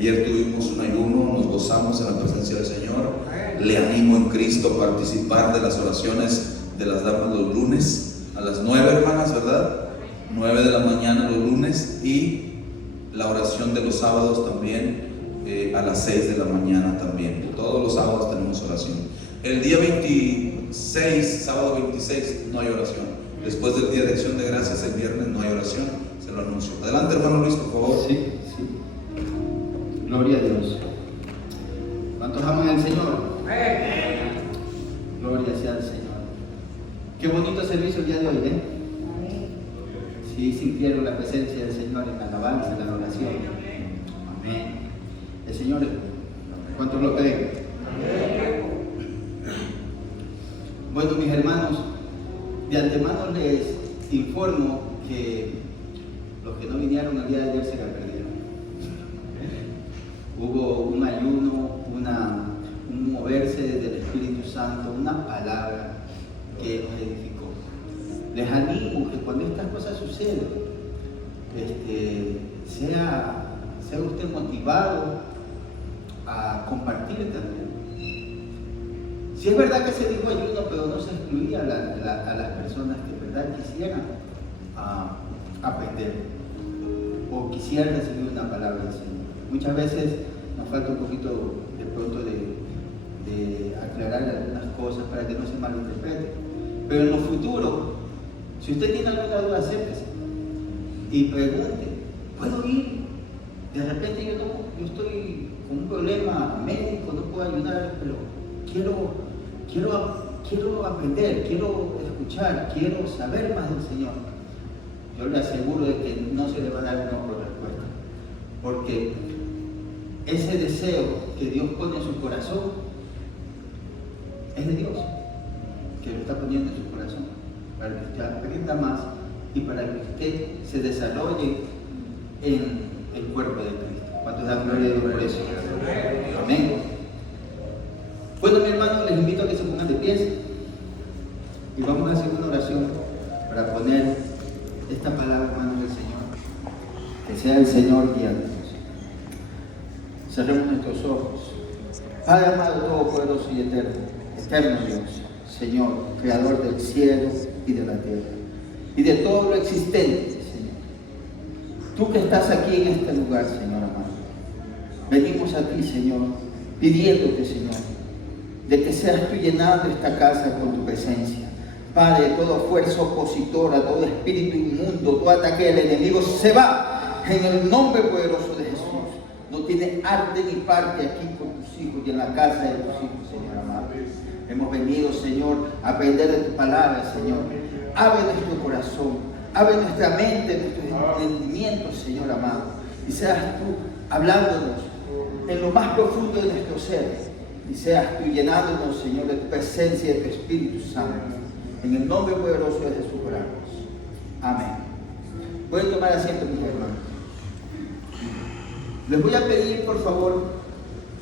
Ayer tuvimos un ayuno, nos gozamos en la presencia del Señor. Le animo en Cristo a participar de las oraciones de las damas los lunes a las 9, hermanas, ¿verdad? 9 de la mañana los lunes, y la oración de los sábados también a las 6 de la mañana también. Todos los sábados tenemos oración. El día 26, sábado 26, no hay oración. Después del día de acción de gracias, el viernes, no hay oración. Se lo anuncio. Adelante, hermano Luis, por favor. Sí. Gloria a Dios. ¿Cuántos aman al Señor? Gloria sea al Señor. Qué bonito servicio el día de hoy, ¿eh? Sí, sintieron la presencia del Señor en la alabanza, en la oración. Amén. El Señor, ¿cuántos lo creen? Bueno, mis hermanos, de antemano les informo que los que no vinieron el día de ayer se la perdieron. Hubo un ayuno, un moverse del Espíritu Santo, una palabra que nos edificó. Les animo que cuando estas cosas suceden, sea usted motivado a compartir también. Si es verdad que se dijo ayuno, pero no se excluía a las personas que en verdad quisieran aprender o quisieran recibir una palabra del Señor. Muchas veces nos falta un poquito de pronto de aclarar algunas cosas para que no se malinterprete. Pero en lo futuro, si usted tiene alguna duda, acérquese y pregunte: ¿puedo ir? De repente yo estoy con un problema médico, no puedo ayudar, pero quiero aprender, quiero escuchar, quiero saber más del Señor. Yo le aseguro de que no se le va a dar una por respuesta, porque ese deseo que Dios pone en su corazón es de Dios, que lo está poniendo en su corazón, para que usted aprenda más y para que usted se desarrolle en el cuerpo de Cristo. ¿Cuántos dan gloria a Dios por eso? Amén. Bueno, mi hermano, les invito a que se pongan de pies y vamos a hacer una oración para poner esta palabra en manos del Señor. Que sea el Señor guiándonos. Cerremos nuestros ojos. Padre amado, todopoderoso y eterno Dios, Señor, creador del cielo y de la tierra y de todo lo existente, Señor. Tú que estás aquí en este lugar, Señor amado, venimos a ti, Señor, pidiéndote, Señor, de que seas tú llenando esta casa con tu presencia. Padre, toda fuerza opositora, todo espíritu inmundo, todo ataque del enemigo se va en el nombre poderoso de Jesús. No tiene arte ni parte aquí con tus hijos y en la casa de tus hijos, Señor amado. Hemos venido, Señor, a aprender de tu palabra, Señor. Abre nuestro corazón, abre nuestra mente, nuestros entendimientos, Señor amado. Y seas tú hablándonos en lo más profundo de nuestro ser. Y seas tú llenándonos, Señor, de tu presencia y de tu Espíritu Santo. En el nombre poderoso de Jesús oramos. Amén. Pueden tomar asiento, mis hermanos. Les voy a pedir, por favor,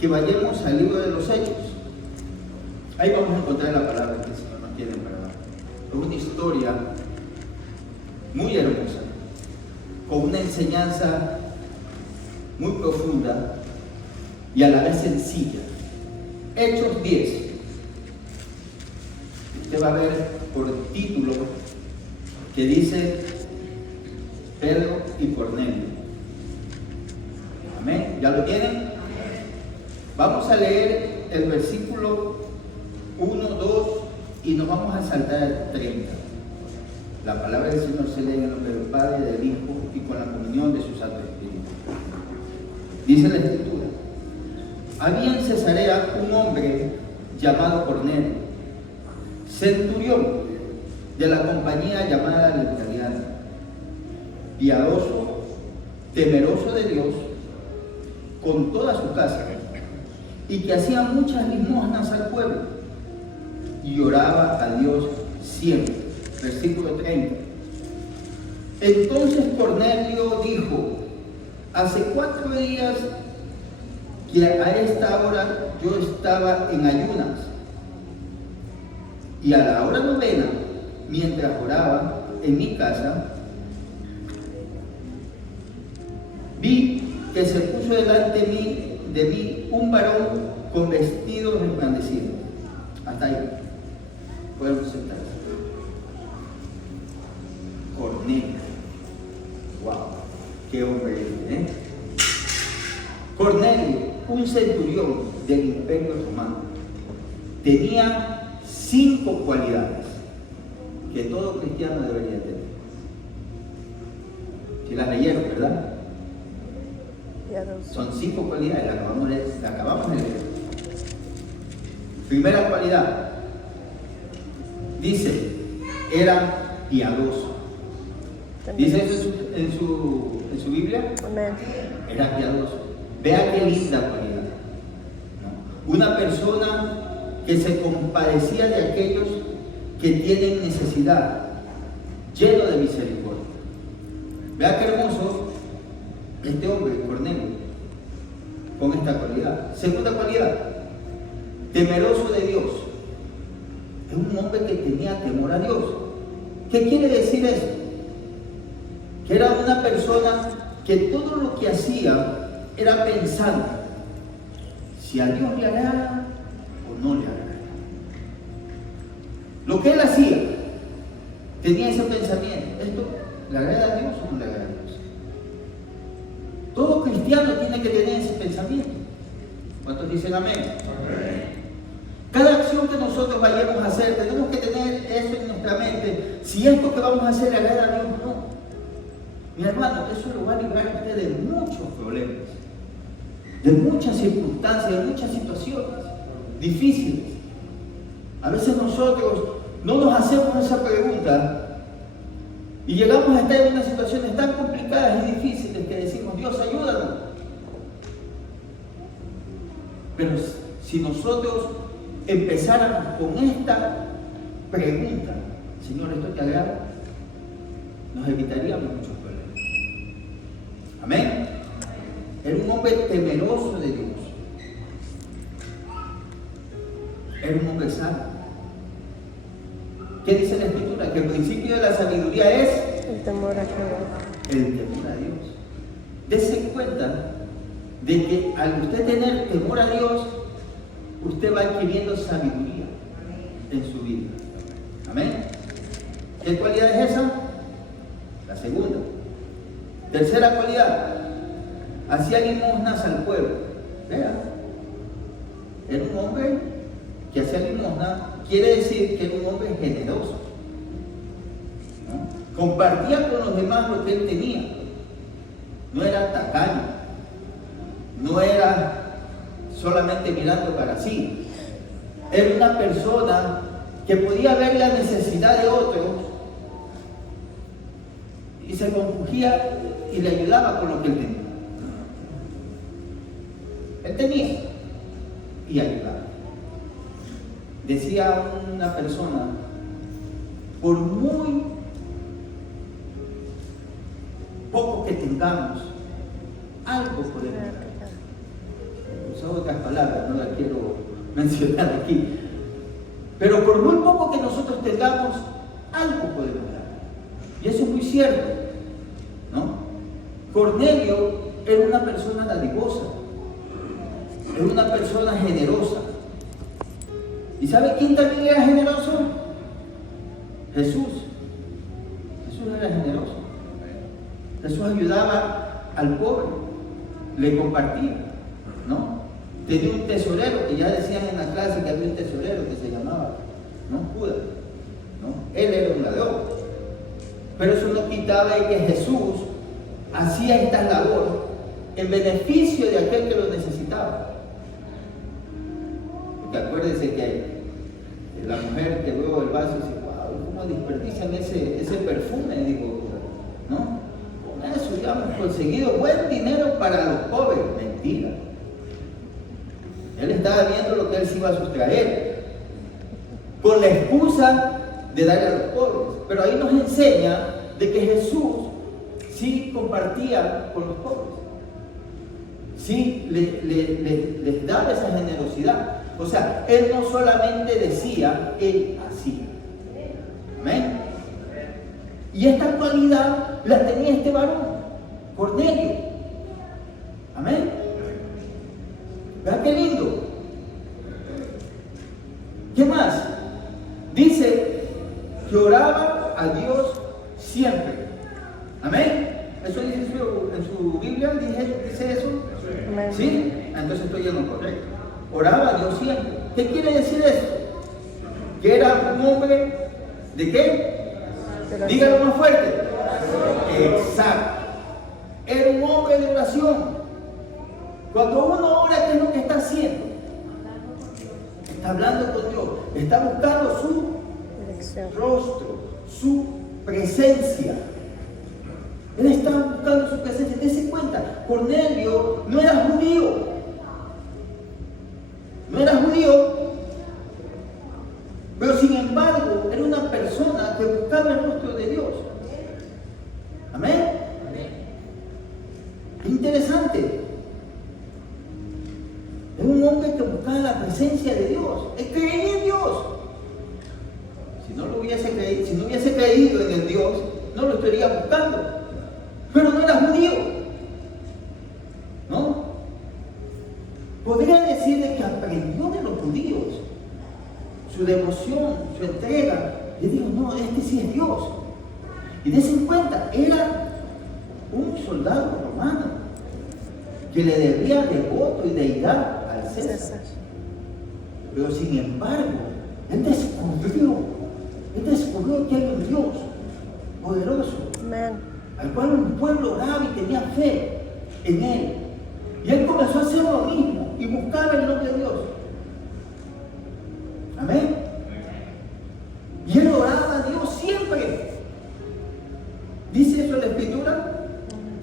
que vayamos al libro de los Hechos. Ahí vamos a encontrar la palabra que el Señor nos tiene para dar. Es una historia muy hermosa, con una enseñanza muy profunda y a la vez sencilla. Hechos 10. Usted va a ver por título que dice Pedro y Cornelio. Amén. ¿Ya lo tienen? Vamos a leer el versículo 1, 2 y nos vamos a saltar al 30. La palabra del Señor se lee en el nombre del Padre, del Hijo y con la comunión de su Santo Espíritu. Dice la Escritura: había en Cesarea un hombre llamado Cornelio, centurión de la compañía llamada la italiana, piadoso, temeroso de Dios con toda su casa, y que hacía muchas limosnas al pueblo y oraba a Dios siempre. Versículo 30. Entonces Cornelio dijo: hace 4 días que a esta hora yo estaba en ayunas, y a la hora 9, mientras oraba en mi casa, vi que se puso delante de mí un varón con vestidos resplandecientes. Hasta ahí. Podemos sentarse. Cornelio. Wow, qué hombre, ¿eh? Cornelio, un centurión del Imperio Romano, tenía 5 cualidades que todo cristiano debería tener. Si las leyeron, ¿verdad? Son 5 cualidades, las acabamos de leer. Primera cualidad, dice, era piadoso. Dice eso en su Biblia. Amén. Era piadoso. Vea qué linda cualidad, ¿no? Una persona que se compadecía de aquellos que tienen necesidad, lleno de misericordia. Vea qué hermoso este hombre, Cornelio, con esta cualidad. Segunda cualidad, temeroso de Dios. Es un hombre que tenía temor a Dios. ¿Qué quiere decir eso? Que era una persona que todo lo que hacía era pensando si a Dios le agrada o no le agrada. Lo que él hacía, tenía ese pensamiento: ¿esto le agrada a Dios o no le agrada a Dios? Todo cristiano tiene que tener ese pensamiento. ¿Cuántos dicen amén? Amén. Cada acción que nosotros vayamos a hacer, tenemos que tener eso en nuestra mente: si esto que vamos a hacer le agrada a Dios o no. Mi hermano, eso lo va a librar a usted de muchos problemas, de muchas circunstancias, de muchas situaciones difíciles. A veces nosotros no nos hacemos esa pregunta y llegamos a estar en unas situaciones tan complicadas y difíciles que decimos: Dios, ayúdanos. Pero si nosotros empezáramos con esta pregunta: Señor, ¿esto te agrada?, nos evitaríamos muchos problemas. Amén. Era un hombre temeroso de Dios. Era un hombre sabio. ¿Qué dice la Escritura? Que el principio de la sabiduría es El temor a Jehová. el temor a Dios. Dese cuenta de que al usted tener temor a Dios, usted va adquiriendo sabiduría en su vida. Amén. ¿Qué cualidad es esa? La segunda. Tercera cualidad, hacía limosnas al pueblo. Vea, era un hombre que hacía limosna, quiere decir que era un hombre generoso, ¿no? Compartía con los demás lo que él tenía. No era tacaño, no era solamente mirando para sí. Era una persona que podía ver la necesidad de otros y se compugía y le ayudaba con lo que él tenía. Él tenía y ayudaba. Decía una persona: por muy poco que tengamos, algo podemos dar. Uso otras palabras, no las quiero mencionar aquí. Pero por muy poco que nosotros tengamos, algo podemos dar. Y eso es muy cierto, ¿no? Cornelio era una persona dadivosa, era una persona generosa. ¿Y sabe quién también era generoso? Jesús. Jesús era generoso. Jesús ayudaba al pobre, le compartía, ¿no? Tenía un tesorero, que ya decían en la clase que había un tesorero que se llamaba, ¿no?, Judas, ¿no? Él era un ladrón. Pero eso no quitaba de que Jesús hacía esta labor en beneficio de aquel que lo necesitaba. Porque acuérdense que la mujer que luego el vaso dice: wow, ¿cómo desperdician ese perfume? Digo, ¿no? Con eso ya hemos conseguido buen dinero para los pobres. Mentira. Él estaba viendo lo que él se iba a sustraer con la excusa de darle a los pobres. Pero ahí nos enseña de que Jesús sí compartía con los pobres, sí les daba esa generosidad. O sea, él no solamente decía, él hacía. Amén. Y esta cualidad la tenía este varón, Cornelio. ¿Verdad qué lindo? ¿Qué más? Dice que oraba a Dios siempre. Amén. ¿Eso dice en su Biblia? ¿Dice eso? ¿Sí? Entonces estoy en lo correcto. Oraba a Dios siempre. ¿Qué quiere decir esto? Que era un hombre ¿de qué? Dígalo más fuerte. Exacto. Era un hombre de oración. Cuando uno ora, ¿qué es lo que está haciendo? Está hablando con Dios. Está buscando su rostro, su presencia. Él estaba buscando su presencia. Dese cuenta, Cornelio no era judío. No era judío. Pero sin embargo, era una persona que buscaba el rostro de Dios. Amén. Interesante. Es un hombre que buscaba la presencia de Dios. Él creía en Dios. Si no hubiese creído en el Dios, no lo estaría buscando. Pero no era judío. ¿No? Podría decirle que aprendió de los judíos. Su devoción, su entrega. Y digo, no, este sí es Dios. Y dense cuenta, era un soldado romano que le debía devoto y deidad al César. Pero sin embargo, él descubrió que hay un Dios poderoso, al cual un pueblo oraba y tenía fe en él. Y él comenzó a hacer lo mismo y buscaba el nombre de Dios. Amén. Y él oraba a Dios siempre. ¿Dice eso en la Escritura?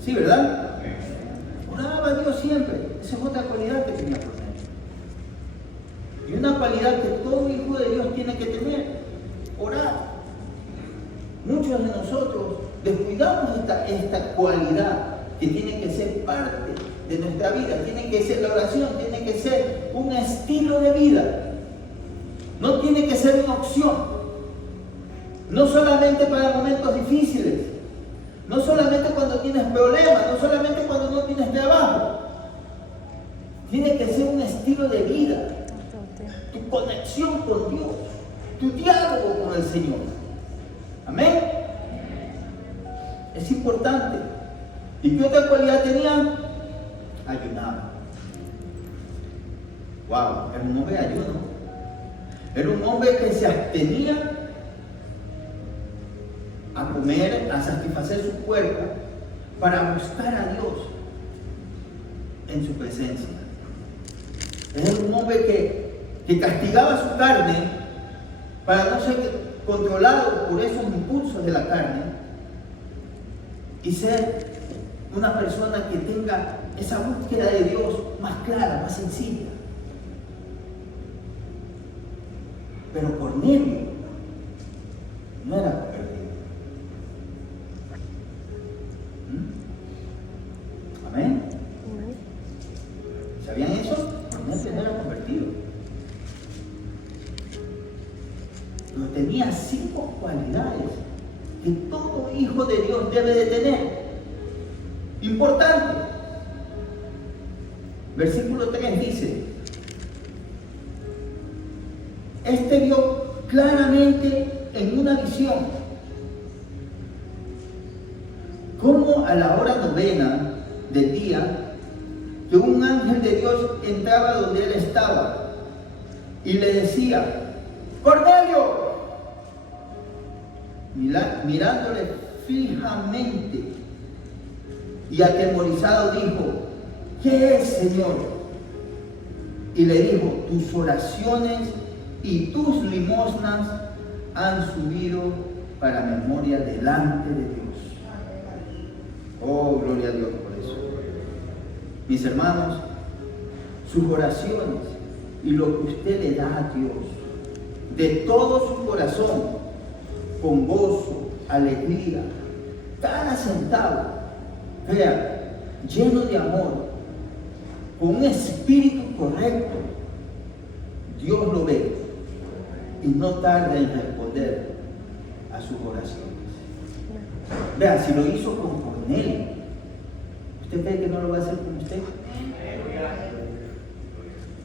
Sí, ¿verdad? Oraba a Dios siempre. Esa es otra cualidad que tenía Cornelio. Y una cualidad que todo hijo de Dios tiene que tener: orar. Muchos de nosotros descuidamos esta cualidad que tiene que ser parte de nuestra vida. Tiene que ser la oración, tiene que ser un estilo de vida. No tiene que ser una opción. No solamente para momentos difíciles. No solamente cuando tienes problemas. No solamente cuando no tienes trabajo. Tiene que ser un estilo de vida. Tu conexión con Dios. Tu diálogo con el Señor. Amén. Es importante. ¿Y qué otra cualidad tenía? Ayunaba. Wow, era un hombre de ayuno. Era un hombre que se abstenía a comer, a satisfacer su cuerpo, para buscar a Dios en su presencia. Era un hombre que castigaba su carne para no ser controlado por esos impulsos de la carne y ser una persona que tenga esa búsqueda de Dios más clara, más sencilla. Pero Cornelio no era convertido. ¿Amén? ¿Sabían eso? Cornelio no era convertido. Pero tenía 5 cualidades que todo hijo de Dios debe de tener. Importante. Versículo 3 dice: este vio claramente en una visión como a la hora 9 del día que un ángel de Dios entraba donde él estaba y le decía: ¡Cornelio! Mirándole fijamente y atemorizado dijo: ¿qué es, Señor? Y le dijo: tus oraciones y tus limosnas han subido para memoria delante de Dios. Oh, gloria a Dios por eso. Mis hermanos, sus oraciones y lo que usted le da a Dios de todo su corazón, con gozo, alegría, cada centavo, vea, lleno de amor, con un espíritu correcto, Dios lo ve y no tarda en responder a sus oraciones. Vea, si lo hizo con Cornelio, ¿usted cree que no lo va a hacer con usted?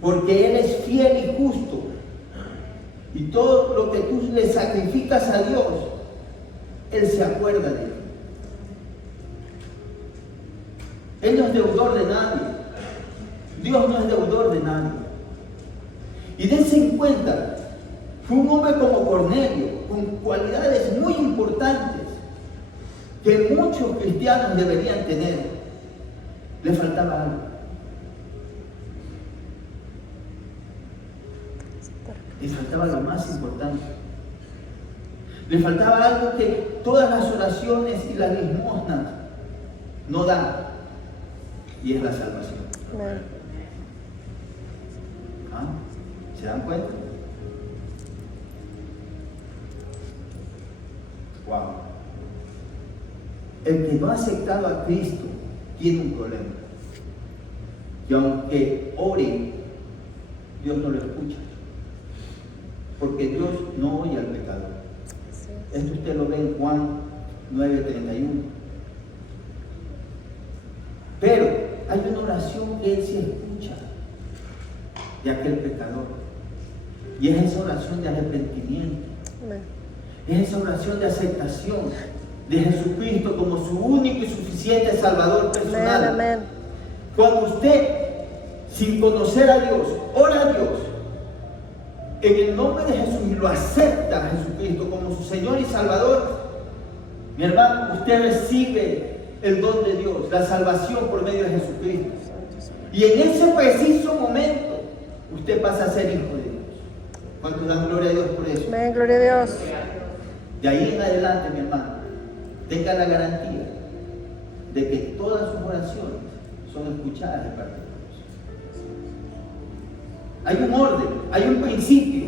porque Él es fiel y justo. Y todo lo que tú le sacrificas a Dios, Él se acuerda de él. Él no es deudor de nadie. Dios no es deudor de nadie. Y dense en cuenta que un hombre como Cornelio, con cualidades muy importantes que muchos cristianos deberían tener, le faltaba algo. Le faltaba lo más importante. Le faltaba algo que todas las oraciones y las limosnas no dan, y es la salvación. ¿Ah? ¿Se dan cuenta? Wow. El que no ha aceptado a Cristo tiene un problema. Y aunque ore, Dios no lo escucha. Porque Dios no oye al pecador. Esto usted lo ve en Juan 9:31. Pero hay una oración que Él sí escucha de aquel pecador. Y es esa oración de arrepentimiento. Es esa oración de aceptación de Jesucristo como su único y suficiente Salvador personal. Amén. Cuando usted, sin conocer a Dios, ora a Dios en el nombre de Jesús y lo acepta a Jesucristo como su Señor y Salvador, mi hermano, usted recibe el don de Dios, la salvación por medio de Jesucristo. Y en ese preciso momento, usted pasa a ser hijo de Dios. ¿Cuántos dan gloria a Dios por eso? Amén, gloria a Dios. De ahí en adelante, mi hermano, tenga la garantía de que todas sus oraciones son escuchadas de parte de Dios. Hay un orden, hay un principio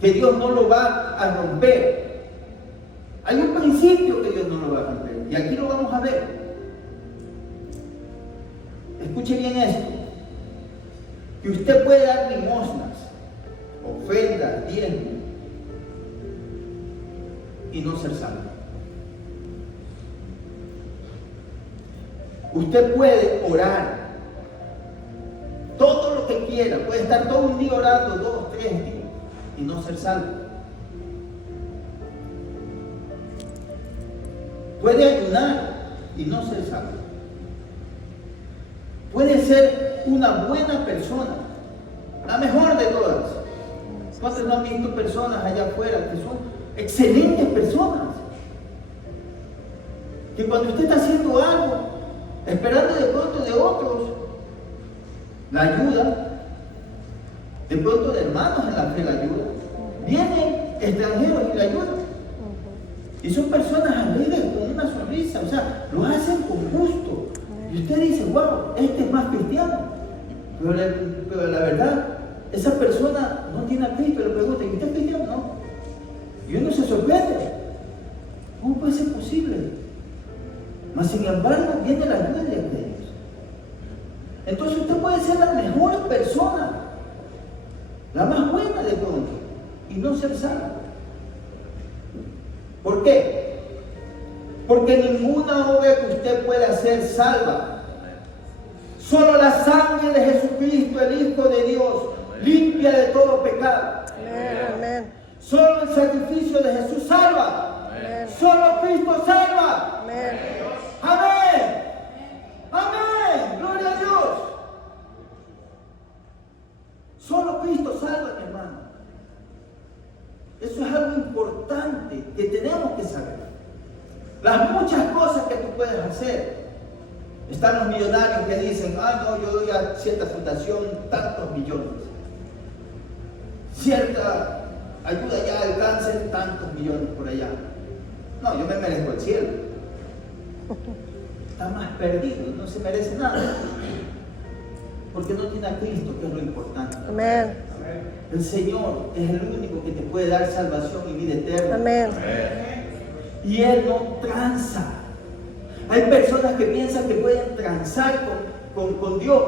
que Dios no lo va a romper. Hay un principio que Dios no lo va a romper. Y aquí lo vamos a ver. Escuche bien esto. Que usted puede dar limosnas, ofrendas, diezmos, y no ser salvo. Usted puede orar todo lo que quiera, puede estar todo un día orando, 2, 3 días, y no ser salvo. Puede ayunar y no ser salvo. Puede ser una buena persona, la mejor de todas. ¿Cuántos no han visto personas allá afuera que son excelentes personas? Que cuando usted está haciendo algo, esperando de pronto de otros la ayuda, de pronto de hermanos en la fe la ayuda, vienen extranjeros y la ayudan. Y son personas alegres con una sonrisa, o sea, lo hacen con gusto. Y usted dice, wow, este es más cristiano. Pero la verdad, esa persona no tiene a Cristo. Le preguntan, ¿y usted es cristiano? No. Y uno se sorprende. ¿Cómo puede ser posible? Mas sin embargo, viene la ayuda de Dios. Entonces usted puede ser la mejor persona, la más buena de pronto, y no ser salvo. ¿Por qué? Porque ninguna obra que usted pueda hacer salva. Solo la sangre de Jesucristo, el Hijo de Dios, limpia de todo pecado. Amén. Solo el sacrificio de Jesús salva. Amén. Solo Cristo salva. Amén. Amén. Amén. Gloria a Dios. Solo Cristo salva, mi hermano. Eso es algo importante que tenemos que saber. Las muchas cosas que tú puedes hacer. Están los millonarios que dicen, no, yo doy a cierta fundación tantos millones. Cierta ayuda ya al cáncer, tantos millones por allá. No, yo me merezco el cielo. Está más perdido, no se merece nada. Porque no tiene a Cristo, que es lo importante. Amén. El Señor es el único que te puede dar salvación y vida eterna. Amén. Y Él no tranza. Hay personas que piensan que pueden transar con Dios.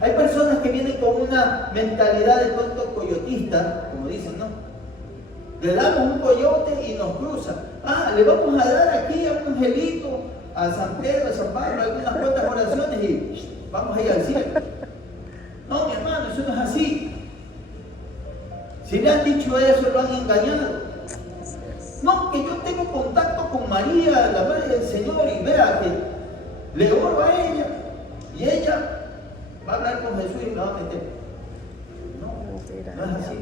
Hay personas que vienen con una mentalidad de pronto coyotista, como dicen, ¿no? Le damos un coyote y nos cruza. Le vamos a dar aquí a un angelito, a San Pedro, a San Pablo, algunas cuantas oraciones y vamos a ir al cielo. No, mi hermano, Si le han dicho eso, lo han engañado. No, que yo tengo contacto con María, la Madre del Señor, y vea que le oro a ella, y ella va a hablar con Jesús y me va a meter. No, no es así.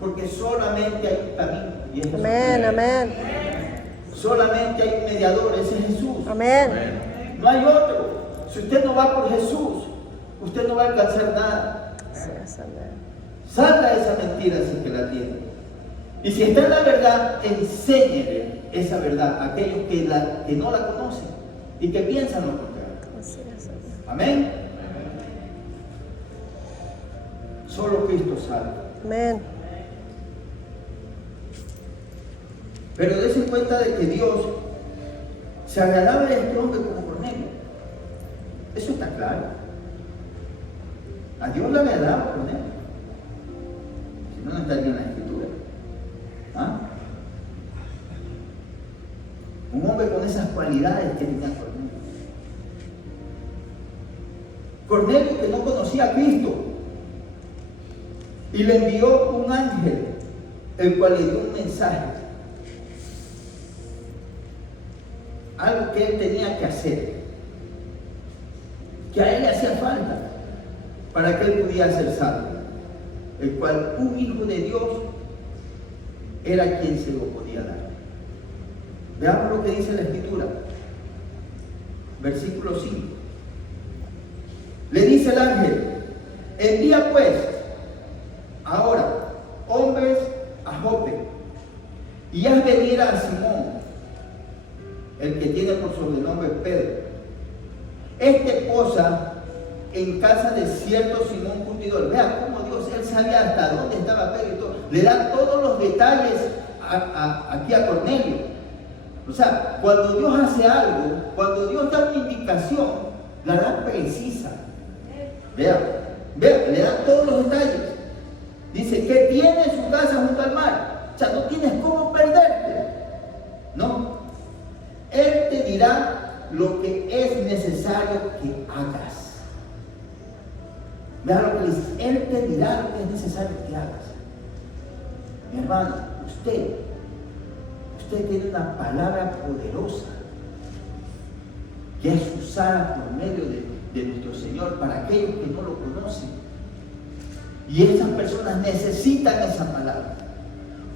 Porque solamente hay un camino, y es Jesús. Amén, amén. Solamente hay un mediador, ese es Jesús. Amén. No hay otro. Si usted no va por Jesús, usted no va a alcanzar nada. Salga esa mentira si que la tiene. Y si está en la verdad, enséñele esa verdad a aquellos que no la conocen y que piensan lo contrario. Amén. Solo Cristo salva. Amén. Pero dése cuenta de que Dios se agradaba de este hombre como Cornelio. Eso está claro. A Dios le agradaba Cornelio. Si no, no estaría en la Escritura. ¿Ah? Un hombre con esas cualidades que tenía Cornelio. Cornelio que no conocía a Cristo. Y le envió un ángel, el cual le dio un mensaje. Algo que él tenía que hacer, que a él le hacía falta para que él pudiera ser salvo, el cual un hijo de Dios era quien se lo podía dar. Veamos lo que dice la Escritura, versículo 5. Le dice el ángel: envía pues ahora hombres a Jope y haz venir a Simón, el que tiene por sobrenombre Pedro. Este posa en casa de cierto Simón Curtidor. Vea cómo Dios, él sabía hasta dónde estaba Pedro y todo. Le da todos los detalles aquí a Cornelio. O sea, cuando Dios hace algo, cuando Dios da una indicación, la da precisa. Vea, le da todos los detalles. Dice que tiene su casa junto al mar. O sea, no tienes cómo perderte. No. Él te dirá lo que es necesario que hagas. Vea lo que dice. Él te dirá lo que es necesario que hagas. Mi hermano, usted tiene una palabra poderosa que es usada por medio de nuestro Señor para aquellos que no lo conocen. Y esas personas necesitan esa palabra.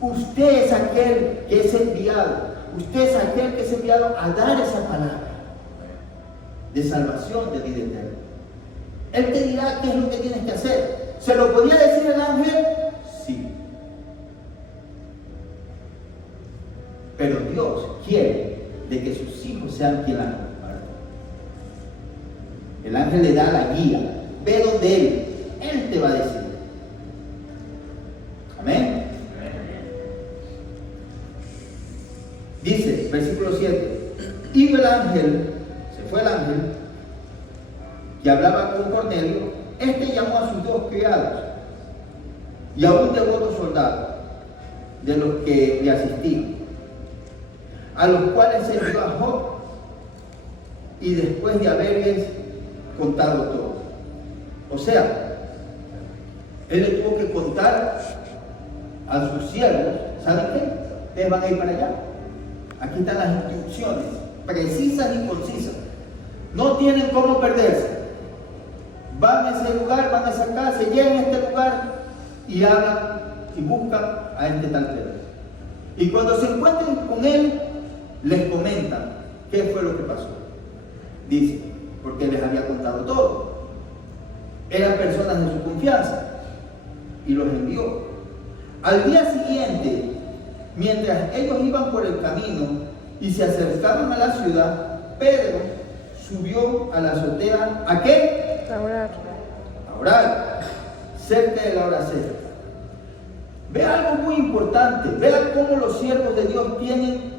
Usted es aquel que es enviado. Usted es aquel que es enviado a dar esa palabra de salvación, de vida eterna. Él te dirá qué es lo que tienes que hacer. ¿Se lo podía decir el ángel? Sí. Pero Dios quiere de que sus hijos sean quienes la compartan. El ángel le da la guía. Ve donde Él te va a decir. Amén. Dice, versículo 7, y el ángel, se fue el ángel, que hablaba con Cornelio. Este llamó a sus dos criados y a un devoto soldado de los que le asistían, a los cuales se envió a Job, y después de haberles contado todo. O sea, él le tuvo que contar a sus siervos, ¿saben qué? Ustedes van a ir para allá. Aquí están las instrucciones, precisas y concisas. No tienen cómo perderse. Van a ese lugar, van a esa casa, llegan a este lugar y hablan y buscan a este tal Pedro. Y cuando se encuentren con él, les comentan qué fue lo que pasó. Dice, porque les había contado todo. Eran personas de su confianza y los envió. Al día siguiente, mientras ellos iban por el camino y se acercaban a la ciudad, Pedro subió a la azotea. ¿A qué? A orar. A orar, cerca de la hora sexta. Vea algo muy importante. Vea cómo los siervos de Dios tienen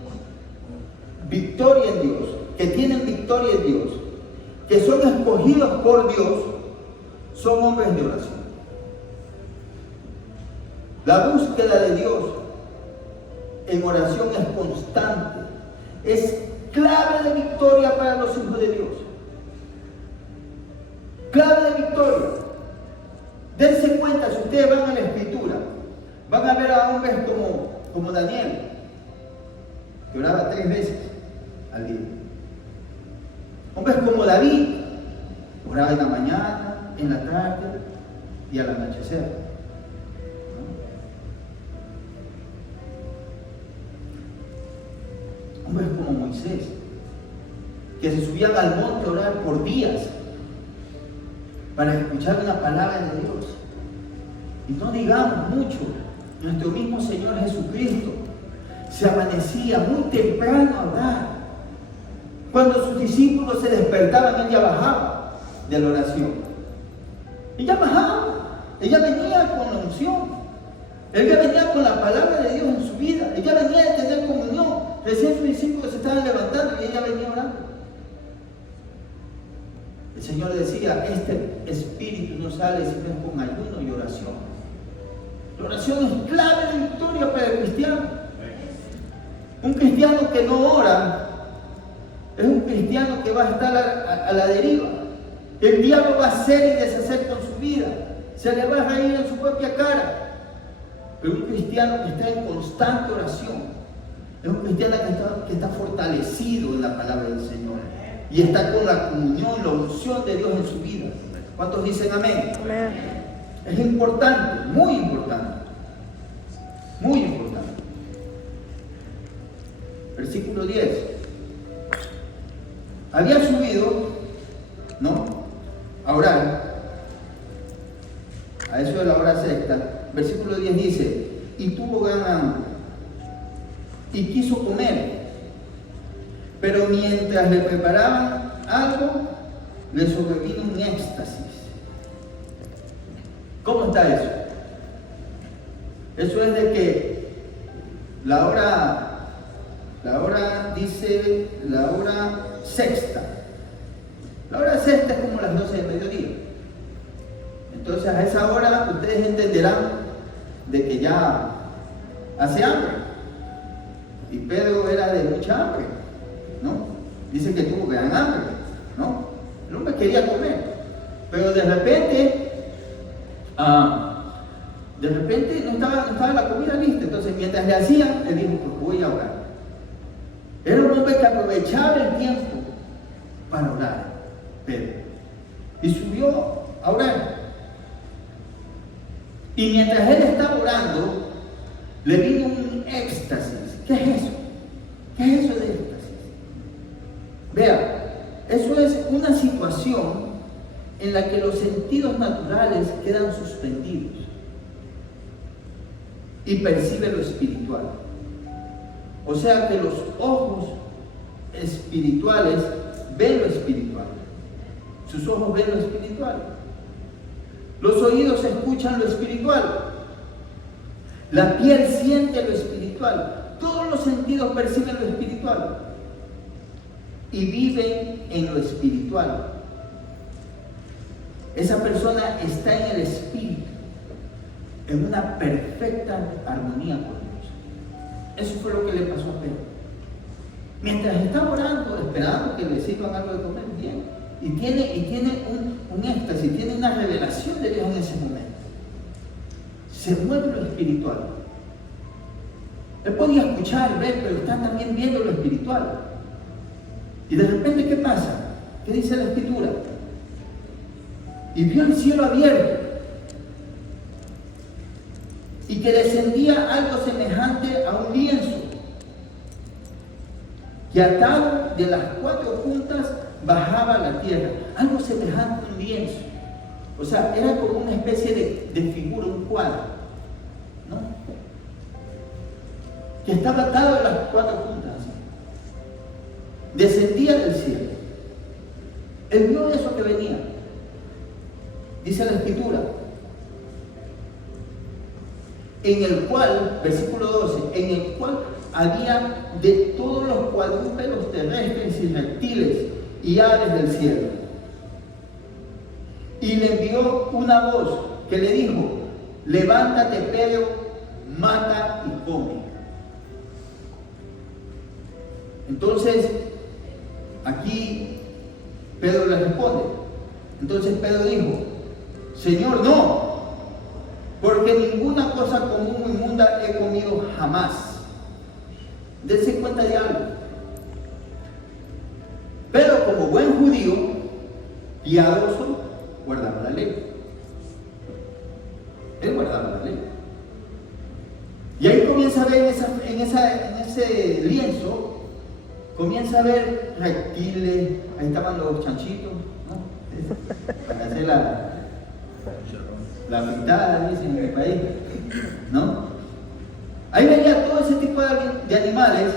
victoria en Dios, que tienen victoria en Dios, que son escogidos por Dios, son hombres de oración. La búsqueda de Dios en oración es constante, es clave de victoria para los hijos de Dios. Clave de victoria. Dense cuenta, si ustedes van a la Escritura, Van a ver a hombres como Daniel, que oraba 3 veces al día. Hombres como David, oraba en la mañana, en la tarde y al anochecer. ¿No? Hombres como Moisés, que se subían al monte a orar por días para escuchar una palabra de Dios. Y no digamos mucho, nuestro mismo Señor Jesucristo se amanecía muy temprano a orar. Cuando sus discípulos se despertaban, Él ya bajaba de la oración. Ella bajaba, ella venía con la unción, ella venía con la palabra de Dios en su vida, ella venía de tener comunión. Recién sus discípulos se estaban levantando y ella venía orando. El Señor decía, este espíritu no sale si no es con ayuno y oración. La oración es clave de victoria para el cristiano. Un cristiano que no ora es un cristiano que va a estar a la deriva. El diablo va a hacer y deshacer con su vida. Se le va a reír en su propia cara. Pero un cristiano que está en constante oración es un cristiano que está fortalecido en la palabra del Señor y está con la comunión, la unción de Dios en su vida. ¿Cuántos dicen amén? Amén. Es importante, muy importante. Muy importante. Versículo 10. Había subido, ¿no?, a orar, a eso de la hora sexta. Versículo 10 dice, y tuvo gran hambre, y quiso comer, pero mientras le preparaban algo, le sobrevino un éxtasis. ¿Cómo está eso? Eso es de que la hora dice, la hora sexta. La hora sexta es como las 12 del mediodía. Entonces a esa hora ustedes entenderán de que ya hace hambre. Y Pedro era de mucha hambre, ¿no? Dice que tuvo gran hambre, ¿no? El hombre quería comer, pero de repente no estaba la comida lista. Entonces mientras le hacían, él dijo, pues voy a orar. Era un hombre que aprovechaba el tiempo para orar, Pedro. Y subió a orar. Y mientras él estaba orando, le vino un éxtasis. ¿Qué es eso? ¿Qué es eso de éxtasis? Vea, eso es una situación en la que los sentidos naturales quedan suspendidos y percibe lo espiritual. O sea que los ojos espirituales ven lo espiritual. Sus ojos ven lo espiritual. Los oídos escuchan lo espiritual. La piel siente lo espiritual. Todos los sentidos perciben lo espiritual y viven en lo espiritual. Esa persona está en el espíritu, en una perfecta armonía con Dios. Eso fue lo que le pasó a Pedro. Mientras estaba orando, esperando que le sirvan algo de comer, bien, y tiene un éxtasis, tiene una revelación de Dios en ese momento. Se mueve lo espiritual. Él podía escuchar, ver, pero está también viendo lo espiritual. Y de repente, ¿qué pasa? ¿Qué dice la Escritura? Y vio el cielo abierto y que descendía algo semejante a un lienzo que atado de las 4 puntas bajaba a la tierra. Algo semejante a un lienzo. O sea, era como una especie de figura, un cuadro, ¿no?, que estaba atado de las 4 puntas. Descendía del cielo. Él vio eso que venía. Dice la Escritura, en el cual, versículo 12, en el cual había de todos los cuadrúpedos terrestres y reptiles y aves del cielo. Y le envió una voz que le dijo, levántate, Pedro, mata y come. Entonces, aquí Pedro le responde. Entonces Pedro dijo, Señor, no, porque ninguna cosa común o inmunda he comido jamás. Dense cuenta de algo. Pero como buen judío, piadoso, guardaba la ley. Él guardaba la ley. Y ahí comienza a ver en ese lienzo, comienza a ver reptiles, ahí estaban los chanchitos, ¿no? Para hacer la pintada, dicen en mi país, ¿no? Ahí venía todo ese tipo de animales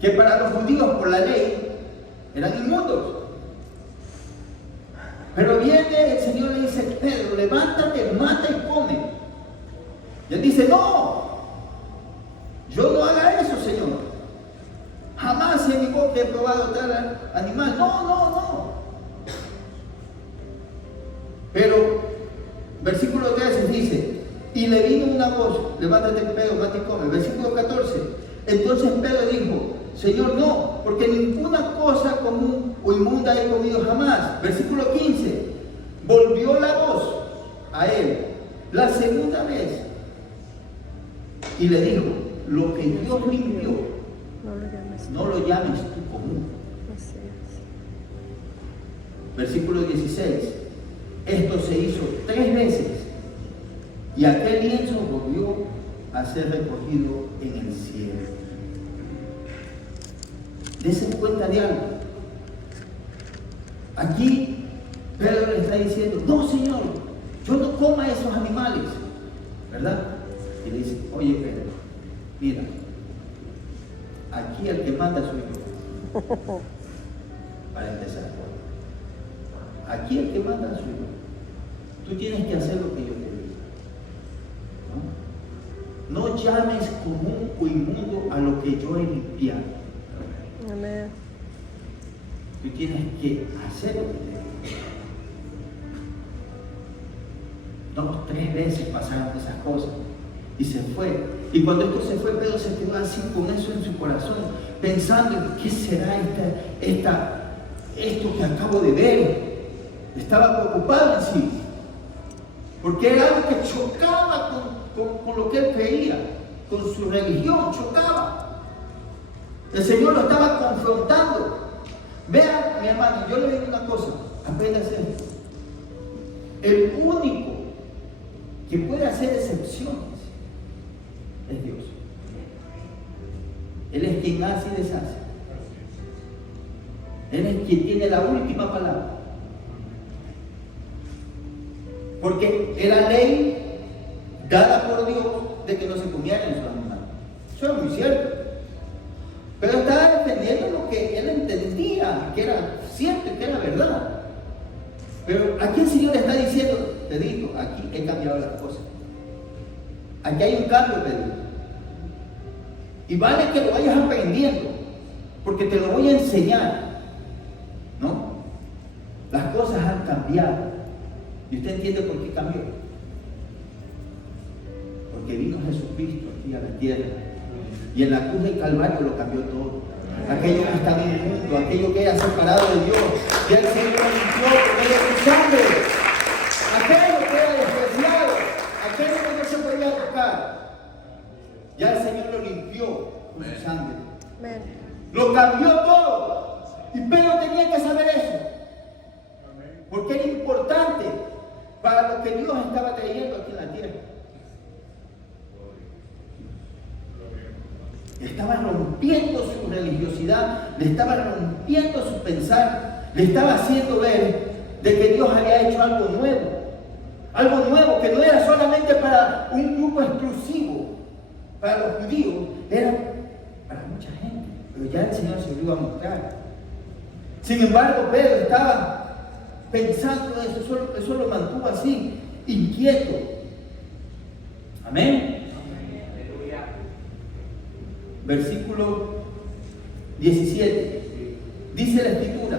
que para los judíos por la ley eran inmundos. Pero viene el Señor y le dice: Pedro, levántate, mata y come. Y él dice: no, yo no haga eso, Señor. Jamás en mi boca he probado tal animal. No. Pero, versículo 13 dice: y le vino una voz: levántate, Pedro, mata y come. Versículo 14: entonces Pedro dijo: Señor, no, porque ninguna cosa común o inmunda he comido jamás. Versículo 15: volvió la voz a él la segunda vez y le dijo: lo que Dios limpió, no lo llames tú común. Versículo 16: esto se hizo 3 veces y aquel lienzo volvió a ser recogido en el cielo. Dese cuenta de algo. Aquí Pedro le está diciendo: no, Señor, yo no coma esos animales, ¿verdad? Y le dice: oye, Pedro, mira, aquí el que manda soy yo. Para empezar, aquí el que manda soy yo. Tú tienes que hacer lo que yo te digo. No llames común o inmundo a lo que yo he limpiado. Amén. Tú tienes que hacer lo que te digo. 2, 3 veces pasaron esas cosas y se fue. Y cuando esto se fue, Pedro se quedó así con eso en su corazón, pensando en qué será esto que acabo de ver. Estaba preocupado en sí, porque era algo que chocaba con lo que él creía, con su religión, chocaba. El Señor lo estaba confrontando. Vean, mi hermano, yo le digo una cosa: apenas esto. El único que puede hacer excepciones es Dios. Él es quien hace y deshace. Él es quien tiene la última palabra. Porque era ley dada por Dios de que no se comieran esos animales. Eso era muy cierto. Pero estaba defendiendo lo que él entendía que era cierto, que era verdad. Pero aquí el Señor le está diciendo: te digo, aquí he cambiado las cosas. Aquí hay un cambio, Pedro. Y vale que lo vayas aprendiendo, porque te lo voy a enseñar. ¿No? Las cosas han cambiado. ¿Y usted entiende por qué cambió? Porque vino Jesucristo aquí a la tierra. Y en la cruz del Calvario lo cambió todo. Aquello que estaba inmundo, aquello que era separado de Dios, y el Señor lo limpió por medio de su sangre. Aquello que era despreciado, aquello que no se podía tocar, ya el Señor lo limpió con su sangre. Amén. Lo cambió todo. Y Pedro tenía que saber eso, porque era importante para lo que Dios estaba trayendo aquí en la tierra. Estaba rompiendo su religiosidad, le estaba rompiendo su pensar, le estaba haciendo ver de que Dios había hecho algo nuevo que no era solamente para un grupo exclusivo, para los judíos, era para mucha gente, pero ya el Señor se lo iba a mostrar. Sin embargo, Pedro estaba pensando eso lo mantuvo así, inquieto. Amén. Versículo 17, dice la Escritura: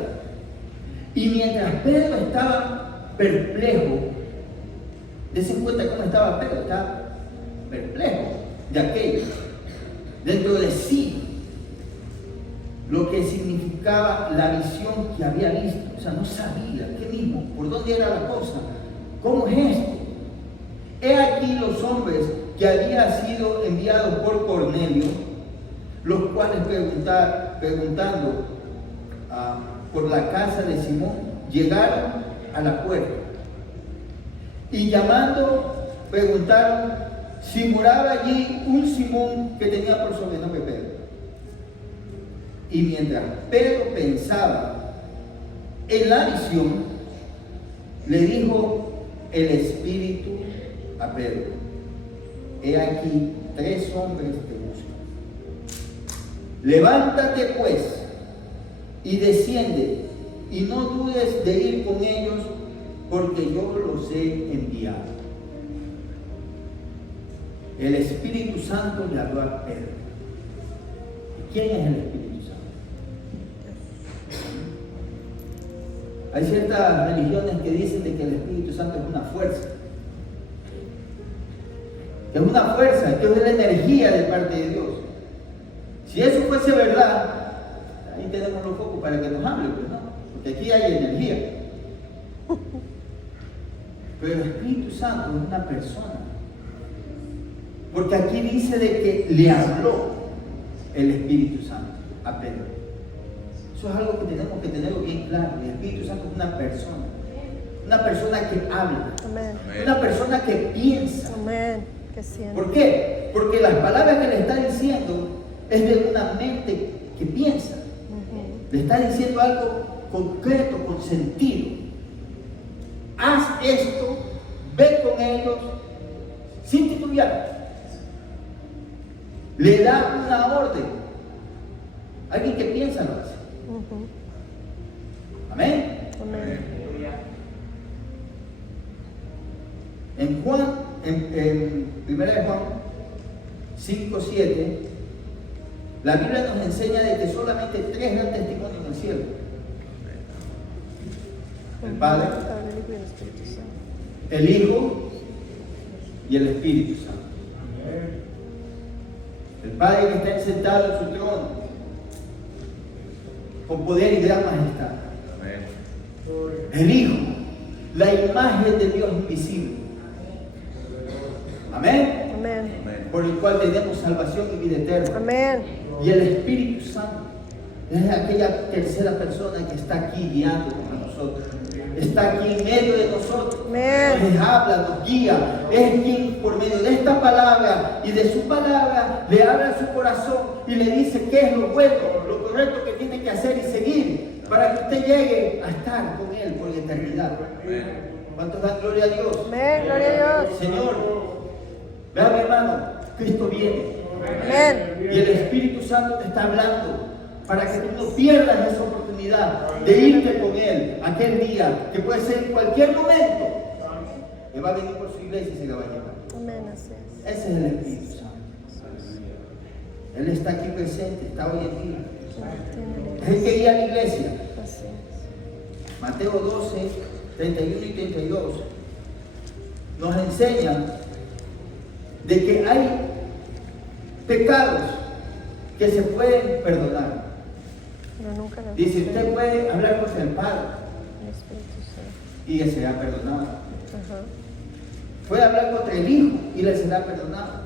y mientras Pedro estaba perplejo, dense cuenta cómo estaba Pedro, estaba perplejo de aquello, dentro de sí, lo que significaba la visión que había visto. O sea, no sabía qué mismo, por dónde era la cosa, cómo es esto. he aquí los hombres que habían sido enviados por Cornelio, los cuales preguntando por la casa de Simón, llegaron a la puerta y llamando, preguntaron si moraba allí un Simón que tenía por sobrenombre Pedro. Y mientras Pedro pensaba en la visión, le dijo el Espíritu a Pedro: he aquí 3 hombres te buscan. Levántate pues y desciende, y no dudes de ir con ellos, porque yo los he enviado. El Espíritu Santo le habló a Pedro. ¿Quién es el Espíritu Santo? Hay ciertas religiones que dicen de que el Espíritu Santo es una fuerza. Que es una fuerza, que es la energía de parte de Dios. Si eso fuese verdad, ahí tenemos los focos para que nos hable, pues, ¿no? Porque aquí hay energía. Pero el Espíritu Santo es una persona. Porque aquí dice de que le habló el Espíritu Santo a Pedro. Eso es algo que tenemos que tenerlo bien claro. El Espíritu Santo es una persona. Una persona que habla. Amén. Una persona que piensa. Amén. Que siente. ¿Por qué? Porque las palabras que le está diciendo es de una mente que piensa. Le está diciendo algo concreto, con sentido. Haz esto, ve con ellos, sin titubear. Le da una orden. Alguien que piensa lo hace. Amén. Amén. En Juan, en 1 Juan 5:7, la Biblia nos enseña de que solamente 3 dan testimonio en el cielo: el Padre, el Hijo y el Espíritu Santo. El Padre que está sentado en su trono, con poder y gran majestad. El Hijo, la imagen de Dios invisible. Amén. Amén. Por el cual tenemos salvación y vida eterna. Amén. Y el Espíritu Santo es aquella tercera persona que está aquí guiando a nosotros. Está aquí en medio de nosotros. Amén. Nos habla, nos guía. Es quien por medio de esta palabra y de su palabra le habla su corazón y le dice qué es lo bueno, lo correcto que tiene que hacer y seguir para que usted llegue a estar con Él por la eternidad. ¿Cuántos dan gloria a Dios? Amén. Gloria a Dios. Señor, vea mi hermano, Cristo viene. Amén. Y el Espíritu Santo te está hablando para que tú no pierdas esa oportunidad de irte con Él aquel día, que puede ser en cualquier momento. Él va a venir por su iglesia y se la va a llevar. Amén. Así es. Ese es el Espíritu Santo. Él está aquí presente, está hoy en día. Es el que guía a la iglesia. Así es. Mateo 12, 31 y 32 nos enseñan de que hay pecados que se pueden perdonar. Pero nunca lo Dice, usted puede hablar con el Padre El Espíritu Santo. y le será perdonado. Ajá. Puede hablar contra el Hijo y le será perdonado.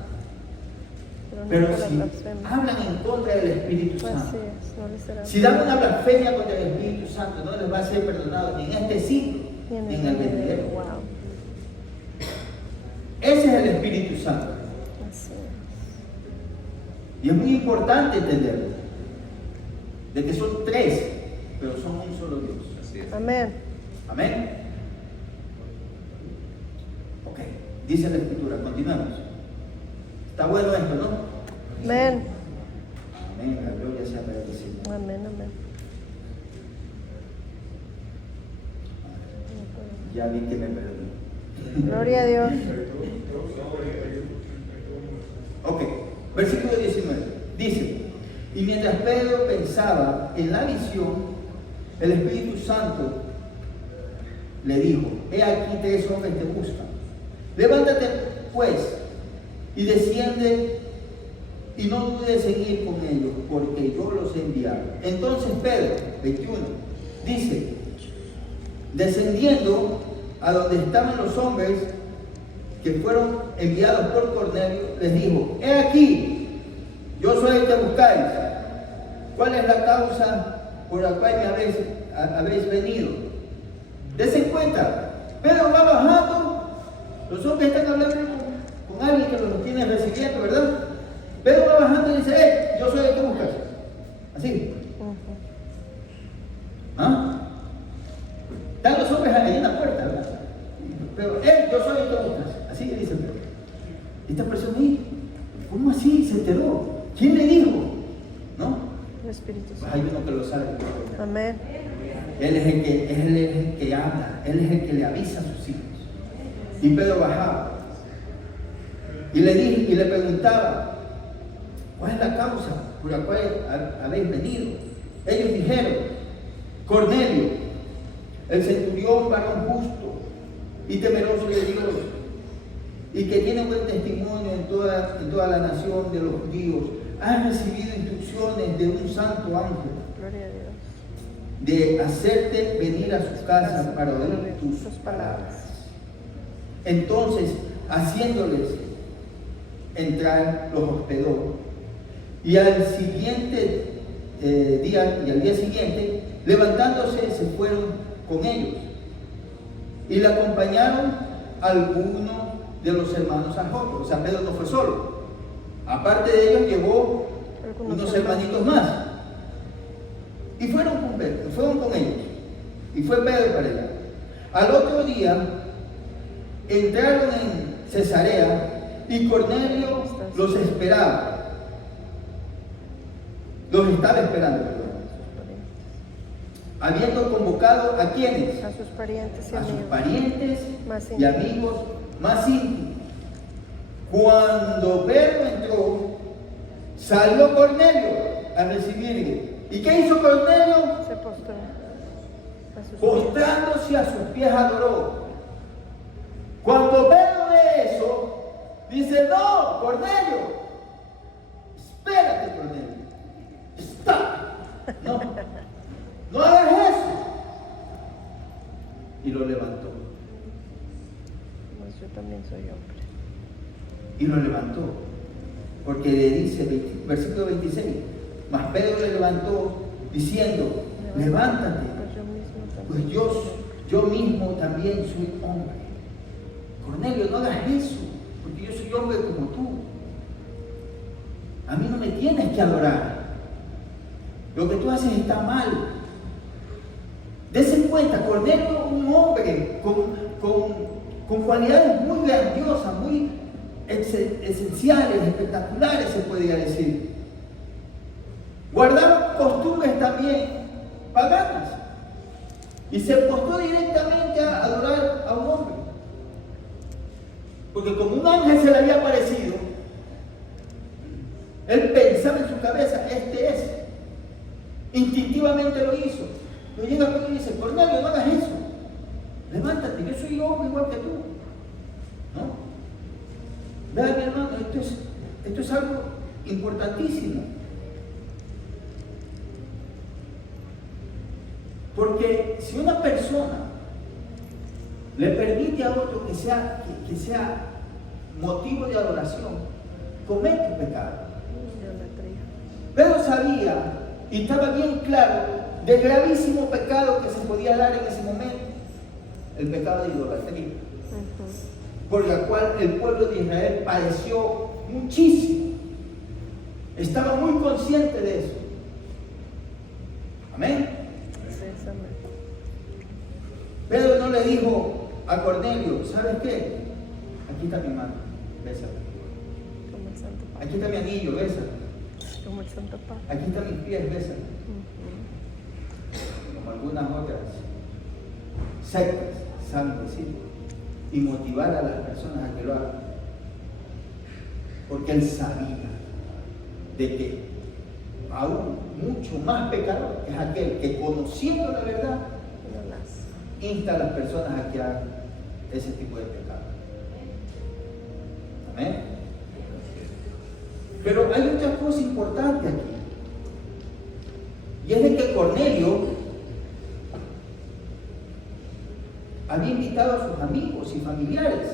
Pero nunca la si blasfema. hablan en contra del Espíritu Así Santo, es. No le será. si dan una blasfemia contra el Espíritu Santo, no les va a ser perdonado ni en este siglo Y ni en el venidero. Wow. Ese es el Espíritu Santo. Así es. Y es muy importante entenderlo. De que son 3, pero son un solo Dios. Amén. Amén. Ok, dice la Escritura, continuamos. Está bueno esto, ¿no? Amén. Amén, la gloria sea para el Señor. Amén. Amén. Ya vi que me perdí. Gloria a Dios. Ok, versículo 19. Dice, y mientras Pedro pensaba en la visión, el Espíritu Santo le dijo, he aquí 3 hombres te buscan. Levántate pues y desciende y no dudes en ir con ellos, porque yo los he enviado. Entonces Pedro, 21, dice, descendiendo a donde estaban los hombres que fueron enviados por Cornelio, les dijo: he aquí, yo soy el que buscáis. ¿Cuál es la causa por la cual me habéis venido? Dese cuenta. Pedro va bajando, los hombres están hablando con alguien que los tiene recibiendo, ¿verdad? Pedro va bajando y dice: hey, yo soy el que buscas. Así. ¿Ah? Están los hombres ahí en la puerta, ¿verdad? Pero yo soy el que buscas. Así le dice Pedro. Esta persona dice: ¿cómo así? Se enteró. ¿Quién le dijo? ¿No? El Espíritu Pues Santo. hay uno que lo sabe. Amén. Él es el que habla, Él es el que le avisa a sus hijos. Y Pedro bajaba y le preguntaba: ¿cuál es la causa por la cual habéis venido? Ellos dijeron: Cornelio, el centurión, varón justo y temeroso de Dios, y que tiene buen testimonio en toda la nación de los judíos, ha recibido instrucciones de un santo ángel Gloria a Dios. de hacerte venir a su casa para oír tus palabras. Entonces, haciéndoles entrar, los hospedó. Y al siguiente día, y al día siguiente, levantándose, se fueron con ellos. Y le acompañaron algunos de los hermanos a Joppe. O sea, Pedro no fue solo. Aparte de ellos, llevó unos hermanitos más. Y fueron con ellos. Y fue Pedro para allá. Al otro día, entraron en Cesarea y Cornelio los esperaba. Los estaba esperando, perdón. Habiendo convocado a quienes? A sus parientes y A sus amigos. parientes Más y íntimos. amigos más íntimos. Cuando Pedro entró, salió Cornelio a recibirle. ¿Y qué hizo Cornelio? Se postró a sus pies. Postrándose a sus pies adoró. Cuando Pedro ve eso, dice: no, Cornelio, espérate, Cornelio, está, no hagas eso. Y lo levantó. Pues yo también soy hombre. Y lo levantó, porque le dice, versículo 26, mas Pedro le levantó diciendo: levántate, Pues yo mismo también. pues yo mismo también soy hombre. Cornelio, no hagas eso, porque yo soy hombre como tú. A mí no me tienes que adorar. Lo que tú haces está mal. Dese cuenta, Cornelio, un hombre con cualidades muy grandiosas, muy esenciales, espectaculares, se podría decir. Guardaba costumbres también paganas y se postó directamente a adorar a un hombre, porque como un ángel se le había aparecido, él pensaba en su cabeza: este es. Instintivamente lo hizo. Pero llega Pedro y dice: Cornelio, no hagas eso, levántate, yo soy hombre igual que tú, ¿no? Vean, mi hermano, esto es algo importantísimo. Porque si una persona le permite a otro que sea motivo de adoración, comete un pecado. Idolatría. Pedro sabía y estaba bien claro del gravísimo pecado que se podía dar en ese momento, el pecado de idolatría, por la cual el pueblo de Israel padeció muchísimo. Estaba muy consciente de eso. Amén. Sí, amén. Pedro no le dijo a Cornelio: ¿sabes qué? Aquí está mi mano, bésala. Como el Santo Padre. Aquí está mi anillo, bésala. Como el Santo Padre. Aquí están mis pies, bésala. Como algunas otras sectas saben decir, y motivar a las personas a que lo hagan. Porque él sabía de que aún mucho más pecador es aquel que, conociendo la verdad, No las. insta a las personas a que hagan ese tipo de pecado. Amén. Pero hay otra cosa importante aquí, y es de que Cornelio había invitado a sus amigos y familiares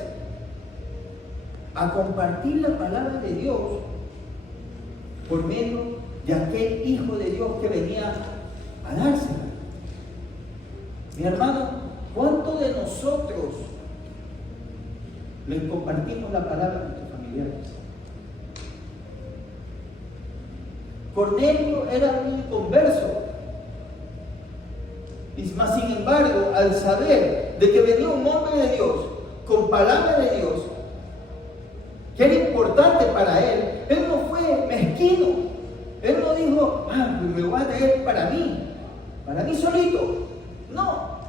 a compartir la palabra de Dios por medio de aquel Hijo de Dios que venía a dársela. Mi hermano, ¿cuántos de nosotros les compartimos la palabra a nuestros familiares? Cornelio era un inconverso. Mas sin embargo, al saber de que venía un hombre de Dios con palabra de Dios, que era importante para él no fue mezquino. Él no dijo, me voy a traer para mí solito. No.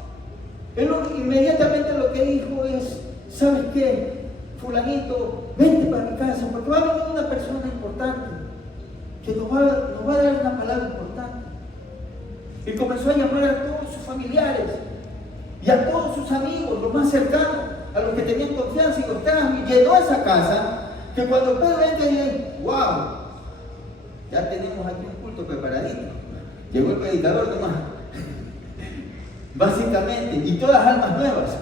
Él inmediatamente lo que dijo es, ¿sabes qué? Fulanito, vente para mi casa, porque va a venir una persona importante que nos va a dar una palabra importante. Y comenzó a llamar a todos sus familiares y a todos sus amigos, los más cercanos, a los que tenían confianza, y los trajo y llenó esa casa, que cuando Pedro entra y dice, wow, ya tenemos aquí un culto preparadito. Llegó el predicador nomás. Básicamente, y todas almas nuevas.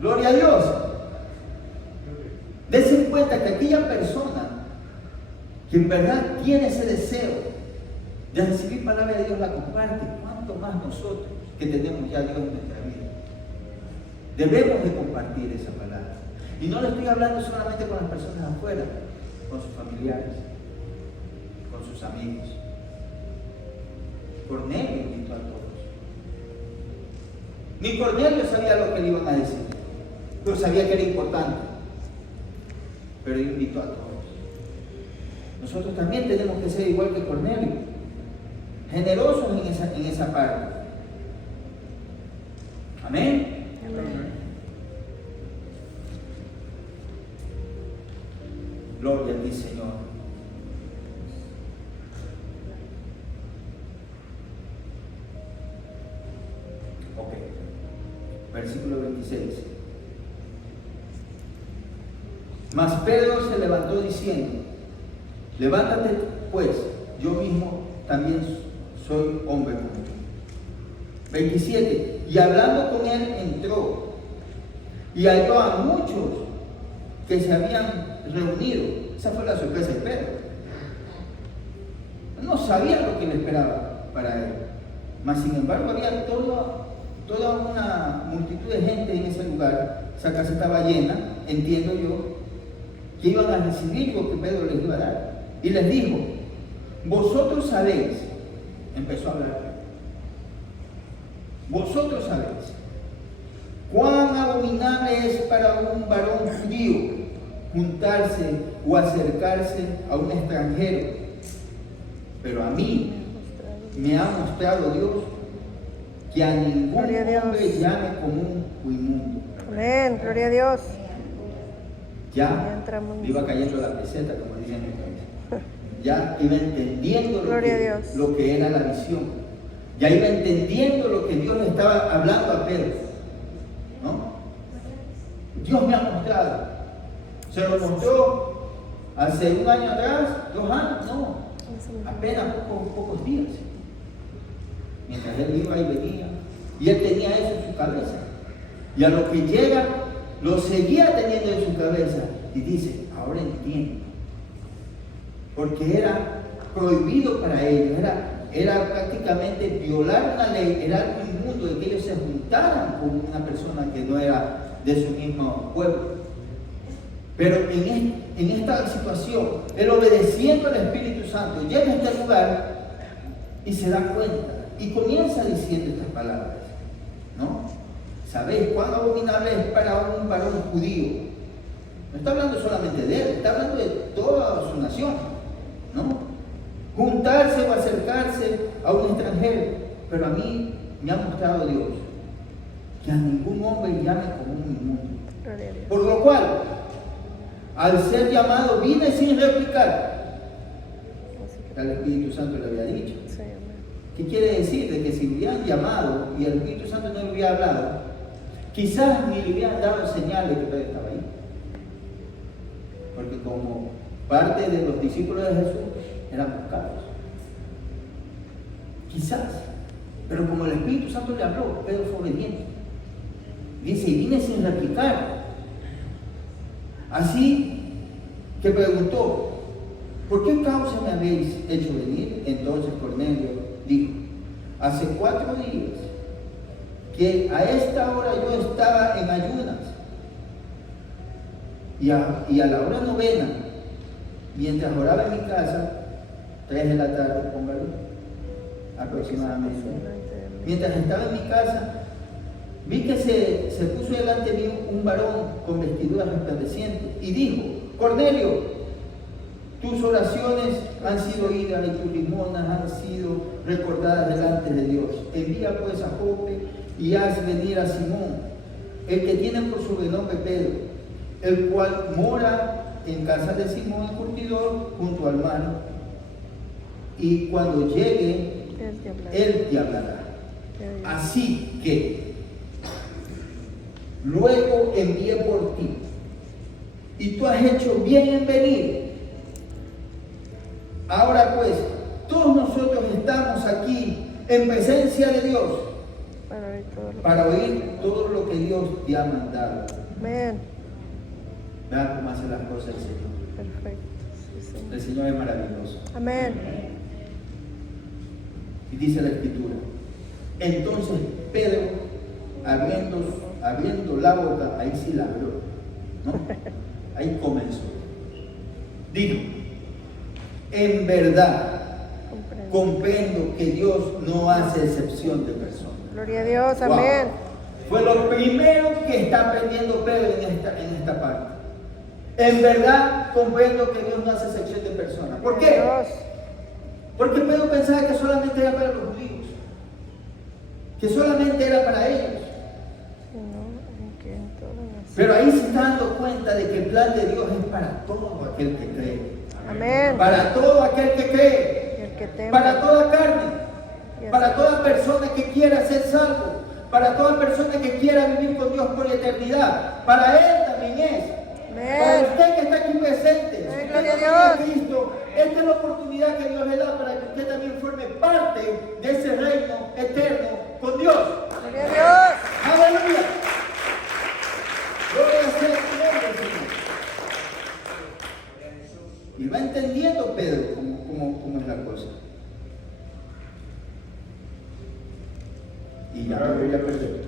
Gloria a Dios. Dense cuenta que aquella persona que en verdad tiene ese deseo de recibir palabra de Dios la comparte. ¿Cuánto más nosotros que tenemos ya a Dios en nuestra vida? Debemos de compartir esa palabra. Y no le estoy hablando solamente con las personas afuera, con sus familiares, con sus amigos. Cornelio invitó a todos. Ni Cornelio sabía lo que le iban a decir, pero sabía que era importante. Pero invitó a todos. Nosotros también tenemos que ser igual que Cornelio, generosos en esa parte. Amén. Amén. Gloria a ti, Señor. Ok. Versículo 26. Mas Pedro se levantó diciendo, levántate pues, yo mismo también soy hombre como tú. 27. Y hablando con él entró y halló a muchos que se habían reunido. Esa fue la sorpresa de Pedro. No sabía lo que le esperaba para él. Mas sin embargo había toda una multitud de gente en ese lugar. Esa casa estaba llena, entiendo yo, que iban a recibir lo que Pedro les iba a dar. Y les dijo, vosotros sabéis, empezó a hablar, vosotros sabéis cuán abominable es para un varón judío juntarse o acercarse a un extranjero, pero a mí me ha mostrado Dios que a ningún hombre llame común o inmundo. Amén, gloria a Dios. Ya iba cayendo la peseta, como dicen en mi país. Ya iba entendiendo lo que era la visión. Ya iba entendiendo lo que Dios le estaba hablando a Pedro. ¿No? Dios me ha mostrado. Se lo mostró hace un año atrás, 2 años, no. Apenas pocos días. Mientras él iba y venía. Y él tenía eso en su cabeza. Y a lo que llega, lo seguía teniendo en su cabeza. Y dice, ahora entiendo. Porque era prohibido para ellos. Era prácticamente violar una ley. Era algo inmundo de que ellos se juntaran con una persona que no era de su mismo pueblo. Pero en esta situación, él obedeciendo al Espíritu Santo, llega a este lugar y se da cuenta. Y comienza diciendo estas palabras. ¿No? ¿Sabéis cuán abominable es para un varón judío? No está hablando solamente de él, está hablando de toda su nación, ¿no? Juntarse o acercarse a un extranjero. Pero a mí me ha mostrado Dios que a ningún hombre llame como un inmundo. Por lo cual, al ser llamado, vine sin replicar. El Espíritu Santo le había dicho. ¿Qué quiere decir? De que si le hubieran llamado y el Espíritu Santo no le hubiera hablado, quizás ni le hubieran dado señales de que Pedro estaba ahí. Porque como parte de los discípulos de Jesús eran buscados. Quizás. Pero como el Espíritu Santo le habló, Pedro fue obediente. Dice, y vine sin replicar. Así que preguntó: ¿por qué causa me habéis hecho venir? Entonces Cornelio dijo: hace 4 días que a esta hora yo estaba en ayunas, y a la hora 9, mientras oraba en mi casa, 3 de la tarde, póngalo, aproximadamente, mientras estaba en mi casa, vi que se puso delante de mí un varón con vestiduras resplandecientes y dijo: Cornelio, tus oraciones han sido oídas y tus limonas han sido recordadas delante de Dios. Envía pues a Jope y haz venir a Simón, el que tiene por sobrenombre Pedro, el cual mora en casa de Simón el curtidor junto al mar, y cuando llegue él te hablará. Así que luego envié por ti, y tú has hecho bien en venir. Ahora pues, todos nosotros estamos aquí en presencia de Dios para oír todo lo que Dios te ha mandado. Amén. Vean cómo hace las cosas el Señor. Perfecto. Sí, Señor. El Señor es maravilloso. Amén. Y dice la Escritura: entonces Pedro, abriendo la boca, ahí sí la abrió, ¿no? Ahí comenzó. Dijo: en verdad comprendo que Dios no hace excepción de personas. Gloria a Dios. Wow. Amén. Fue lo primero que está aprendiendo Pedro en esta parte. En verdad comprendo que Dios no hace excepción de personas. ¿Por qué? Dios. Porque Pedro pensaba que solamente era para los judíos, que solamente era para ellos. Pero ahí se está dando cuenta de que el plan de Dios es para todo aquel que cree. Amén. Para todo aquel que cree. Y el que teme. Para toda carne. Para toda persona que quiera ser salvo. Para toda persona que quiera vivir con Dios por la eternidad. Para Él también es. Amén. Para usted que está aquí presente. Amén. Si Gloria usted a no Dios. tiene a Cristo, esta es la oportunidad que Dios le da para que usted también forme parte de ese reino eterno con Dios. Gloria a Dios. ¡Aleluya! Gloria sea tu nombre, Señor. Y va entendiendo Pedro cómo es la cosa. Y ya me voy a perder.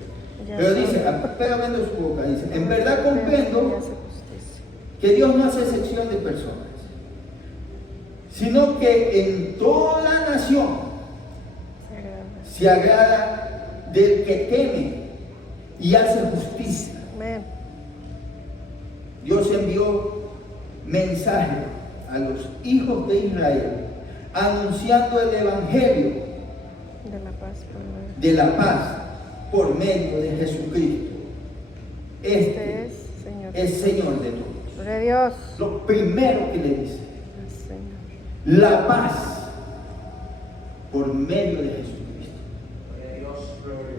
Pero dice, Pedro abriendo su boca, dice: en verdad comprendo que Dios no hace excepción de personas, sino que en toda la nación se agrada del que teme y hace justicia. Amén. Dios envió mensaje a los hijos de Israel anunciando el evangelio De la paz por medio. de la paz por medio de Jesucristo. Este es Señor de todos. Gloria a Dios. Lo primero que le dice: Señor. la paz por medio de Jesucristo.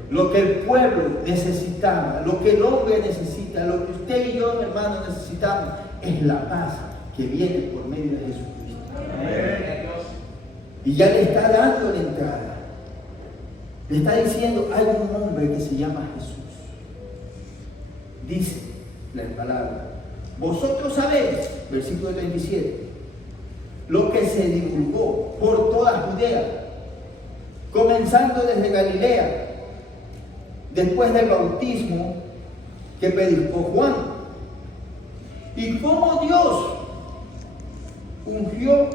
Lo que el pueblo necesitaba, lo que el hombre necesita, lo que usted y yo, hermano, necesitamos, es la paz que viene por medio de Jesucristo. Y ya le está dando la entrada. Le está diciendo: hay un hombre que se llama Jesús. Dice la palabra: vosotros sabéis, versículo 37, lo que se divulgó por toda Judea, comenzando desde Galilea, después del bautismo que predicó Juan, y cómo Dios ungió,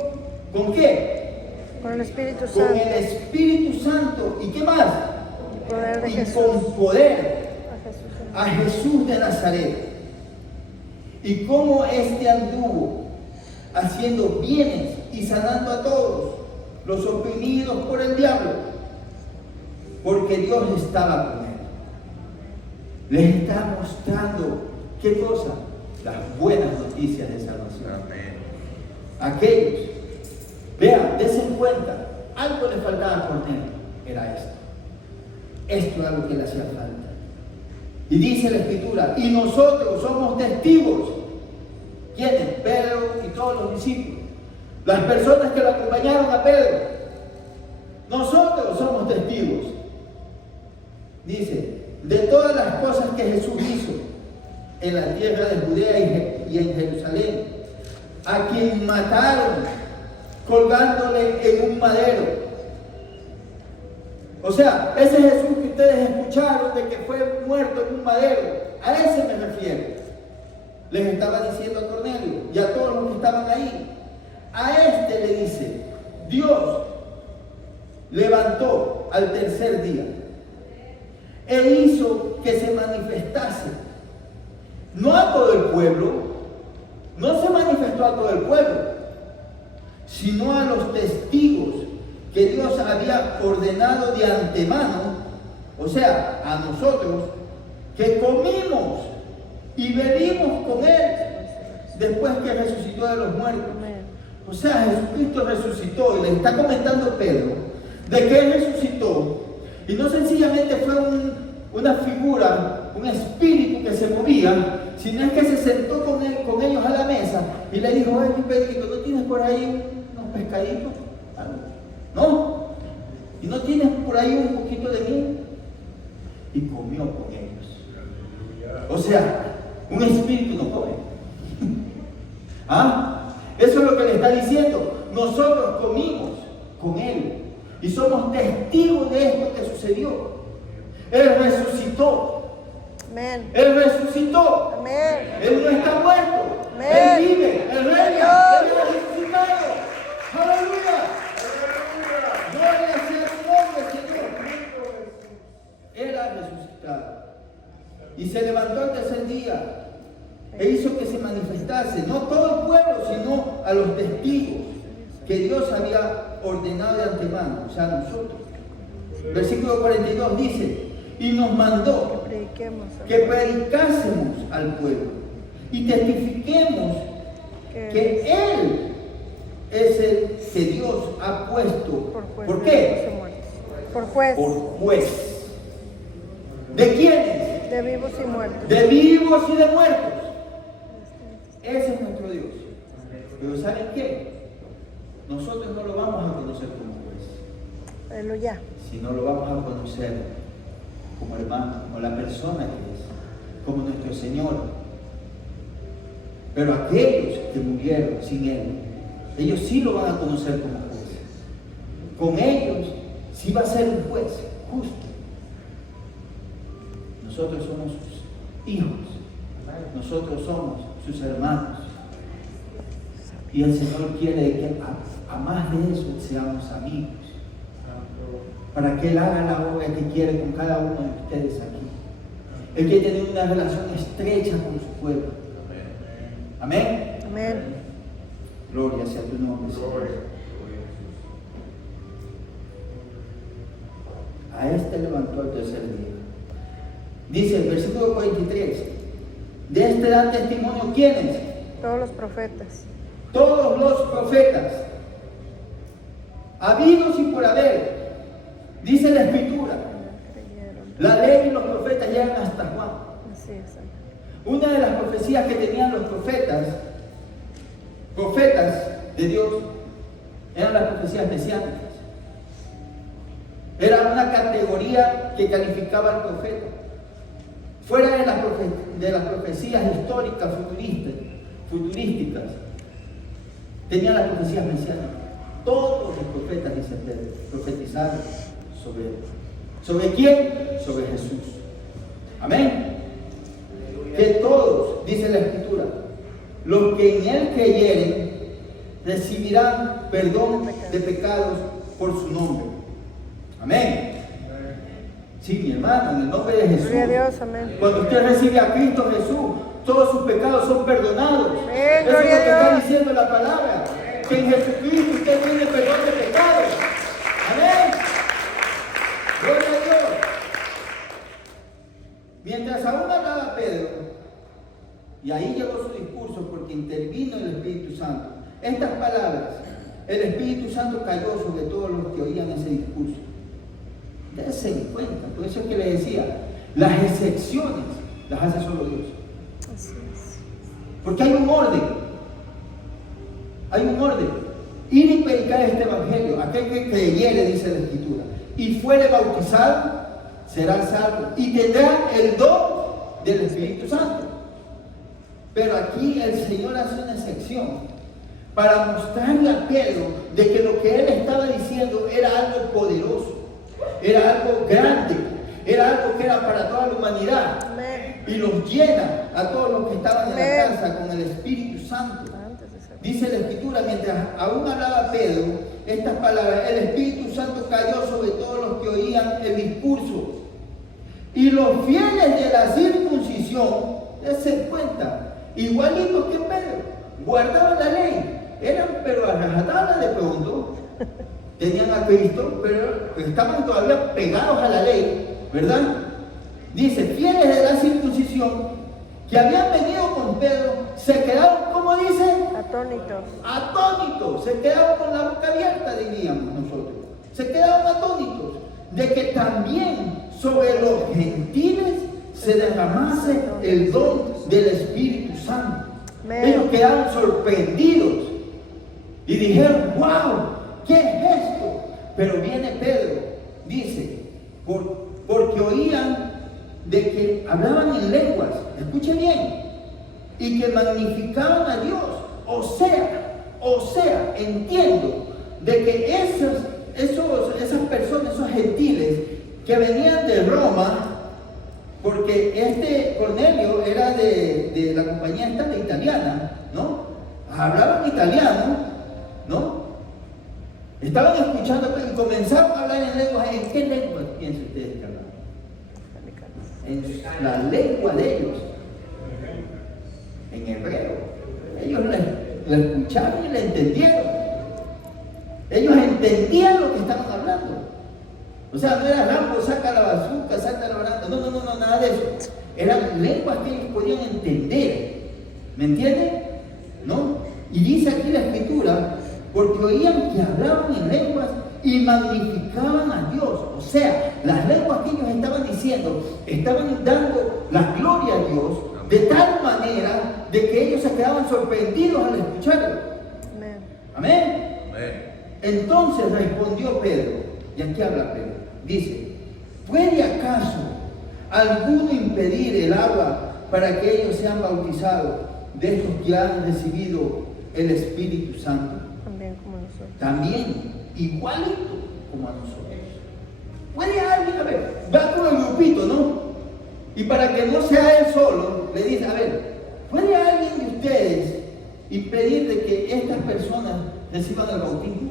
¿con qué? Con el Espíritu Con Santo. el Espíritu Santo. ¿Y qué más? El poder de Y Jesús. con poder A Jesús. a Jesús de Nazaret. Y cómo éste anduvo haciendo bienes y sanando a todos los oprimidos por el diablo, porque Dios estaba con él. Les está mostrando, ¿qué cosa? Las buenas noticias de salvación. Amén. Aquellos, vean, dense cuenta, algo le faltaba a Cornelio, era esto. Esto era lo que le hacía falta. Y dice la Escritura: y nosotros somos testigos. ¿Quiénes? Pedro y todos los discípulos. Las personas que lo acompañaron a Pedro. Nosotros somos testigos. Dice: de todas las cosas que Jesús hizo en la tierra de Judea y en Jerusalén, a quien mataron colgándole en un madero. O sea, ese Jesús que ustedes escucharon de que fue muerto en un madero, a ese me refiero. Les estaba diciendo a Cornelio y a todos los que estaban ahí. A este le dice, Dios levantó al tercer día e hizo que se manifestase, no a todo el pueblo, no se manifestó a todo el pueblo, sino a los testigos que Dios había ordenado de antemano, o sea, a nosotros, que comimos y bebimos con Él después que resucitó de los muertos. O sea, Jesucristo resucitó, y le está comentando Pedro de que Él resucitó, y no sencillamente fue una figura, un espíritu que se movía, sino es que se sentó con ellos a la mesa y le dijo, oye, Pedrito, ¿no tienes por ahí unos pescaditos? ¿No? ¿Y no tienes por ahí un poquito de miel? Y comió con ellos. O sea, un espíritu no come. ¿Ah? Eso es lo que le está diciendo. Nosotros comimos con Él y somos testigos de esto que sucedió. Él resucitó. Amén. Él resucitó. Amén. Él no está muerto. Amén. Él vive. Él reina. Él ha resucitado. Aleluya. Gloria sea tu nombre, Señor. Él ha resucitado. Y se levantó al tercer día e hizo que se manifestase, no todo el pueblo, sino a los testigos que Dios había ordenado de antemano, o sea, nosotros. Versículo 42 dice, y nos mandó que predicásemos al pueblo y testifiquemos que Él es el que Dios ha puesto. ¿Por qué? Por juez. Por juez. ¿De quiénes? De vivos y muertos. De vivos y de muertos. Ese es nuestro Dios. Pero ¿saben qué? Nosotros no lo vamos a conocer como juez, Aleluya. sino lo vamos a conocer como hermano, como la persona que es, como nuestro Señor. Pero aquellos que murieron sin Él, ellos sí lo van a conocer como juez. Con ellos sí va a ser un juez justo. Nosotros somos sus hijos, nosotros somos sus hermanos. Y el Señor quiere que a más de eso seamos amigos, para que Él haga la obra que quiere con cada uno de ustedes aquí. Él quiere tener una relación estrecha con su pueblo. Amén. Amén. Gloria sea tu nombre, Señor. A este levantó el tercer día. Dice el versículo 43, de este dan testimonio ¿quiénes? Todos los profetas. Todos los profetas, habidos y por haber. Dice la Escritura, la ley y los profetas llegan hasta Juan. Así es. Una de las profecías que tenían los profetas de Dios, eran las profecías mesiánicas. Era una categoría que calificaba al profeta. Fuera de las profecías históricas futurísticas, tenían las profecías mesiánicas. Todos los profetas, dice Pedro, profetizaron sobre él. ¿Sobre quién? Sobre Jesús. Amén. Que todos, dice la Escritura, los que en Él creyeren recibirán perdón de pecados por su nombre. Amén. Sí, mi hermano, en el nombre de Jesús. Gloria a Dios, amén. Cuando usted recibe a Cristo Jesús, todos sus pecados son perdonados. Amén, Eso es lo gloria a que está Dios. diciendo la palabra. Que en Jesucristo usted tiene perdón de pecados. Amén. Gloria a Dios. Mientras aún hablaba Pedro, y ahí llegó su discurso porque intervino el Espíritu Santo, estas palabras, el Espíritu Santo cayó sobre todos los que oían ese discurso. Dense en cuenta, por eso es que le decía, las excepciones las hace solo Dios. Así es. Porque hay un orden. Hay un orden. Ir y predicar este evangelio, aquel que creyere, dice la Escritura, y fuere bautizado, será salvo y tendrá el don del Espíritu Santo. Pero aquí el Señor hace una excepción para mostrarle a Pedro de que lo que él estaba diciendo era algo poderoso, era algo grande, era algo que era para toda la humanidad. Amén. Y los llena a todos los que estaban en la Amén. casa con el Espíritu Santo. Antes de ser. Dice la Escritura, mientras aún hablaba Pedro estas palabras, el Espíritu Santo cayó sobre todos los que oían el discurso. Y los fieles de la circuncisión, se cuenta, igualitos que Pedro, guardaban la ley. Eran pero a rajatabla de pronto, tenían a Cristo, pero estaban todavía pegados a la ley, ¿verdad? Dice, fieles de la circuncisión, que habían venido con Pedro, se quedaron, ¿cómo dice? Atónitos. Atónitos, se quedaron con la boca abierta, diríamos nosotros. Se quedaron atónitos de que también sobre los gentiles se derramase el don del Espíritu Santo. Amén. Ellos quedaron sorprendidos y dijeron, wow, ¿qué es esto? Pero viene Pedro, dice, porque oían de que hablaban en lenguas, escuche bien, y que magnificaban a Dios. O sea, entiendo de que esas personas, esos gentiles que venían de Roma, porque este Cornelio era de la compañía esta de italiana, ¿no? Hablaban italiano, ¿no? Estaban escuchando y comenzaron a hablar en lenguas. ¿En qué lengua piensan ustedes que hablaban? En la lengua de ellos, en hebreo. Ellos la escucharon y la entendieron. Ellos entendían lo que estaban hablando. O sea, no era Rambo, saca la bazooka, saca la baranda. No, nada de eso. Eran lenguas que ellos podían entender. ¿Me entienden? ¿No? Y dice aquí la Escritura, porque oían que hablaban en lenguas y magnificaban a Dios. O sea, las lenguas que ellos estaban diciendo, estaban dando la gloria a Dios de tal manera de que ellos se quedaban sorprendidos al escucharlo. Amén. Amén. Amén. Entonces respondió Pedro, y aquí habla Pedro, dice, ¿puede acaso alguno impedir el agua para que ellos sean bautizados de estos que han recibido el Espíritu Santo? También como nosotros. También, igualito como a nosotros. ¿Puede alguien, a ver, va con el grupito, ¿no? Y para que no sea él solo, le dice, a ver, ¿puede alguien de ustedes impedir de que estas personas reciban el bautismo?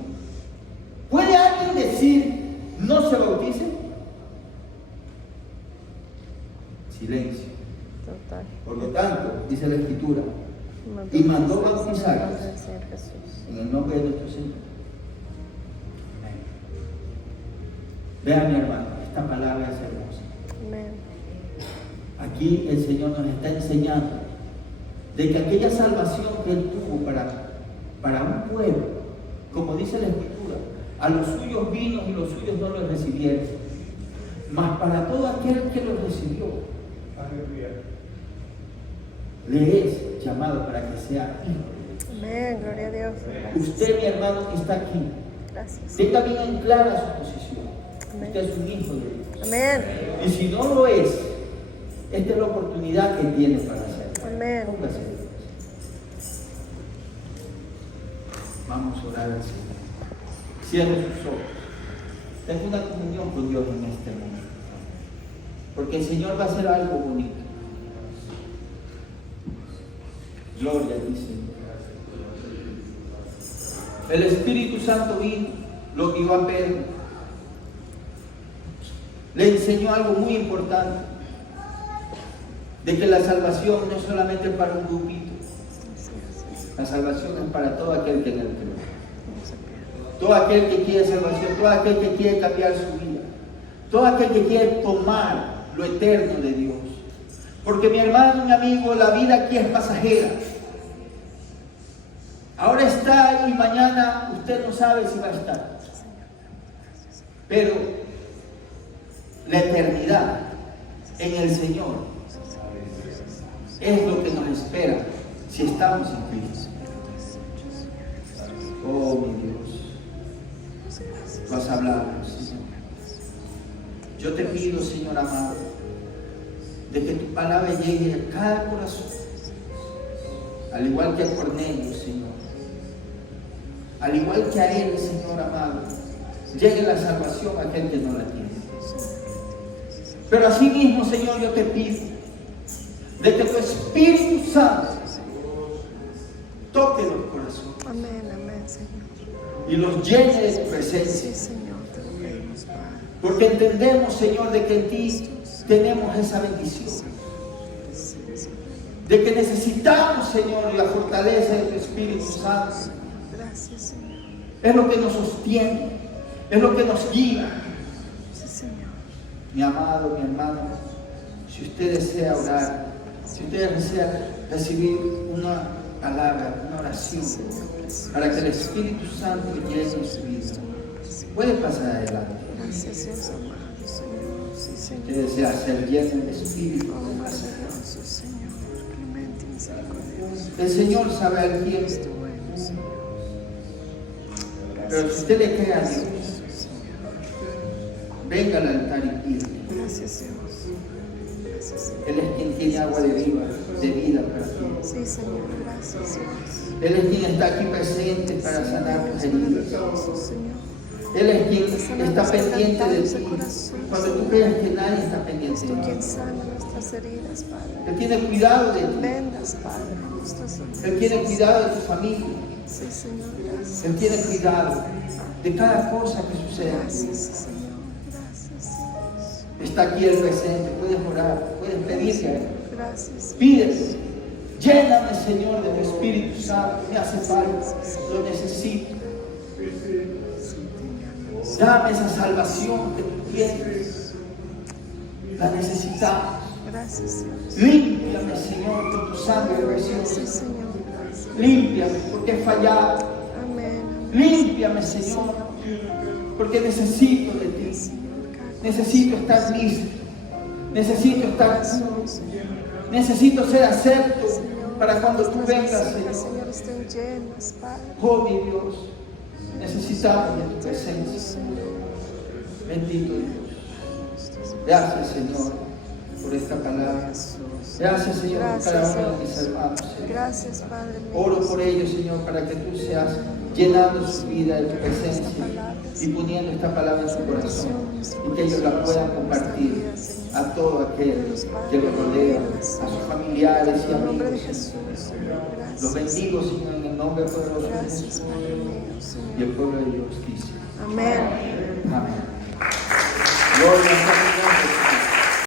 ¿Puede alguien decir, no se bauticen? Silencio. Total. Por lo tanto, dice la Escritura, y mandó bautizar En el nombre del Señor Jesús. en el nombre de nuestro Señor. Amén. Vean, mi hermano, esta palabra es hermosa. Amén. Aquí el Señor nos está enseñando de que aquella salvación que Él tuvo para un pueblo, como dice la Escritura, a los suyos vino y los suyos no los recibieron, mas para todo aquel que los recibió, le es llamado para que sea hijo. Amén. Gloria a Dios. Usted, mi hermano, que está aquí, Gracias. tenga bien en clara su posición. Amén. Usted es un hijo de Dios. Amén. Y si no lo es, esta es la oportunidad que tiene para hacerlo. Amén. Póngase de pie. Vamos a orar al Señor. Cierre sus ojos. Tenga una comunión con Dios en este momento. Porque el Señor va a hacer algo bonito. Gloria al Señor. El Espíritu Santo vino, lo guió a Pedro. Le enseñó algo muy importante. De que la salvación no es solamente para un grupito. La salvación es para todo aquel que en él cree. Todo aquel que quiere salvación, todo aquel que quiere cambiar su vida, todo aquel que quiere tomar lo eterno de Dios. Porque mi hermano, mi amigo, la vida aquí es pasajera. Ahora está y mañana usted no sabe si va a estar. Pero la eternidad en el Señor es lo que nos espera si estamos en Cristo. Oh, mi Dios, vas a hablarnos, Señor. Yo te pido, Señor amado, de que tu palabra llegue a cada corazón al igual que a Cornelio, Señor, al igual que a él, Señor amado, llegue la salvación a aquel que no la tiene. Pero así mismo, Señor, yo te pido de que tu Espíritu Santo toque los corazones Amén, amén, Señor. y los llene de tu Sí, presencia. Señor, te lo pedimos, Padre. Porque entendemos, Señor, de que en ti tenemos esa bendición. Sí, Señor. De que necesitamos, Señor, la fortaleza de tu Espíritu Santo. Gracias, Señor. Es lo que nos sostiene, es lo que nos guía. Sí, Señor. Mi amado, mi hermano, si usted desea orar, si usted desea recibir una palabra, una oración, para que el Espíritu Santo llene su vida, puede pasar adelante. Gracias, Dios amado, Señor. Sí, Si Señor. usted desea ser lleno del Espíritu, Oh, puede pasar. maravilloso, Señor. Clemente y misericordioso. El Señor sabe al tiempo, Cristo bueno, Señor. pero si usted le cree a Dios, venga al altar y pida. Gracias, Dios. Gracias, Señor. Él es quien tiene agua de vida para ti. Sí, Señor. Gracias, Dios. Él es quien está aquí presente para sanar tus heridas. Maravilloso, Señor. Él es quien está pendiente de ti. Cuando tú creas que nadie está pendiente Es tú de quien ti. sana nuestras heridas, Padre. Él tiene cuidado de ti. Vendas, Padre, nuestras Él heridas. tiene cuidado de tu familia. Sí, Señor. Gracias. Él tiene cuidado de cada cosa que sucede. Gracias, Señor. Gracias, Dios. Está aquí el presente. Puedes orar, puedes pedirle a Él. Gracias. Pídele. Lléname, Señor, de tu Espíritu Santo. Me hace falta. Lo necesito. Dame esa salvación que tú tienes. La necesitamos. Gracias, Dios. Límpiame, Señor, con tu sangre Sí, preciosa. Señor. Gracias. Límpiame porque he fallado. Amén. Amén. Límpiame, Señor, porque necesito de ti. Señor, Necesito estar listo. Necesito estar puro. Necesito ser acepto para cuando tú vengas, Señor. Señor, estén llenas, Padre. Oh, mi Dios, necesitamos de tu presencia. Bendito Dios. Gracias, Señor, por esta palabra. Gracias, Señor, por cada uno de mis hermanos, Señor. Gracias, Padre mío. Oro por ellos, Señor, para que tú seas llenando su vida de tu presencia y poniendo esta palabra en su corazón y que ellos la puedan compartir a todo aquel que los rodea, a sus familiares y En el nombre de amigos. Jesús, Señor. Los Gracias. bendigo, Señor, en el nombre poderoso de Gracias, Jesús. Padre mío, Y Señor. el pueblo de Dios dice, Amén. amén. Gloria a Dios.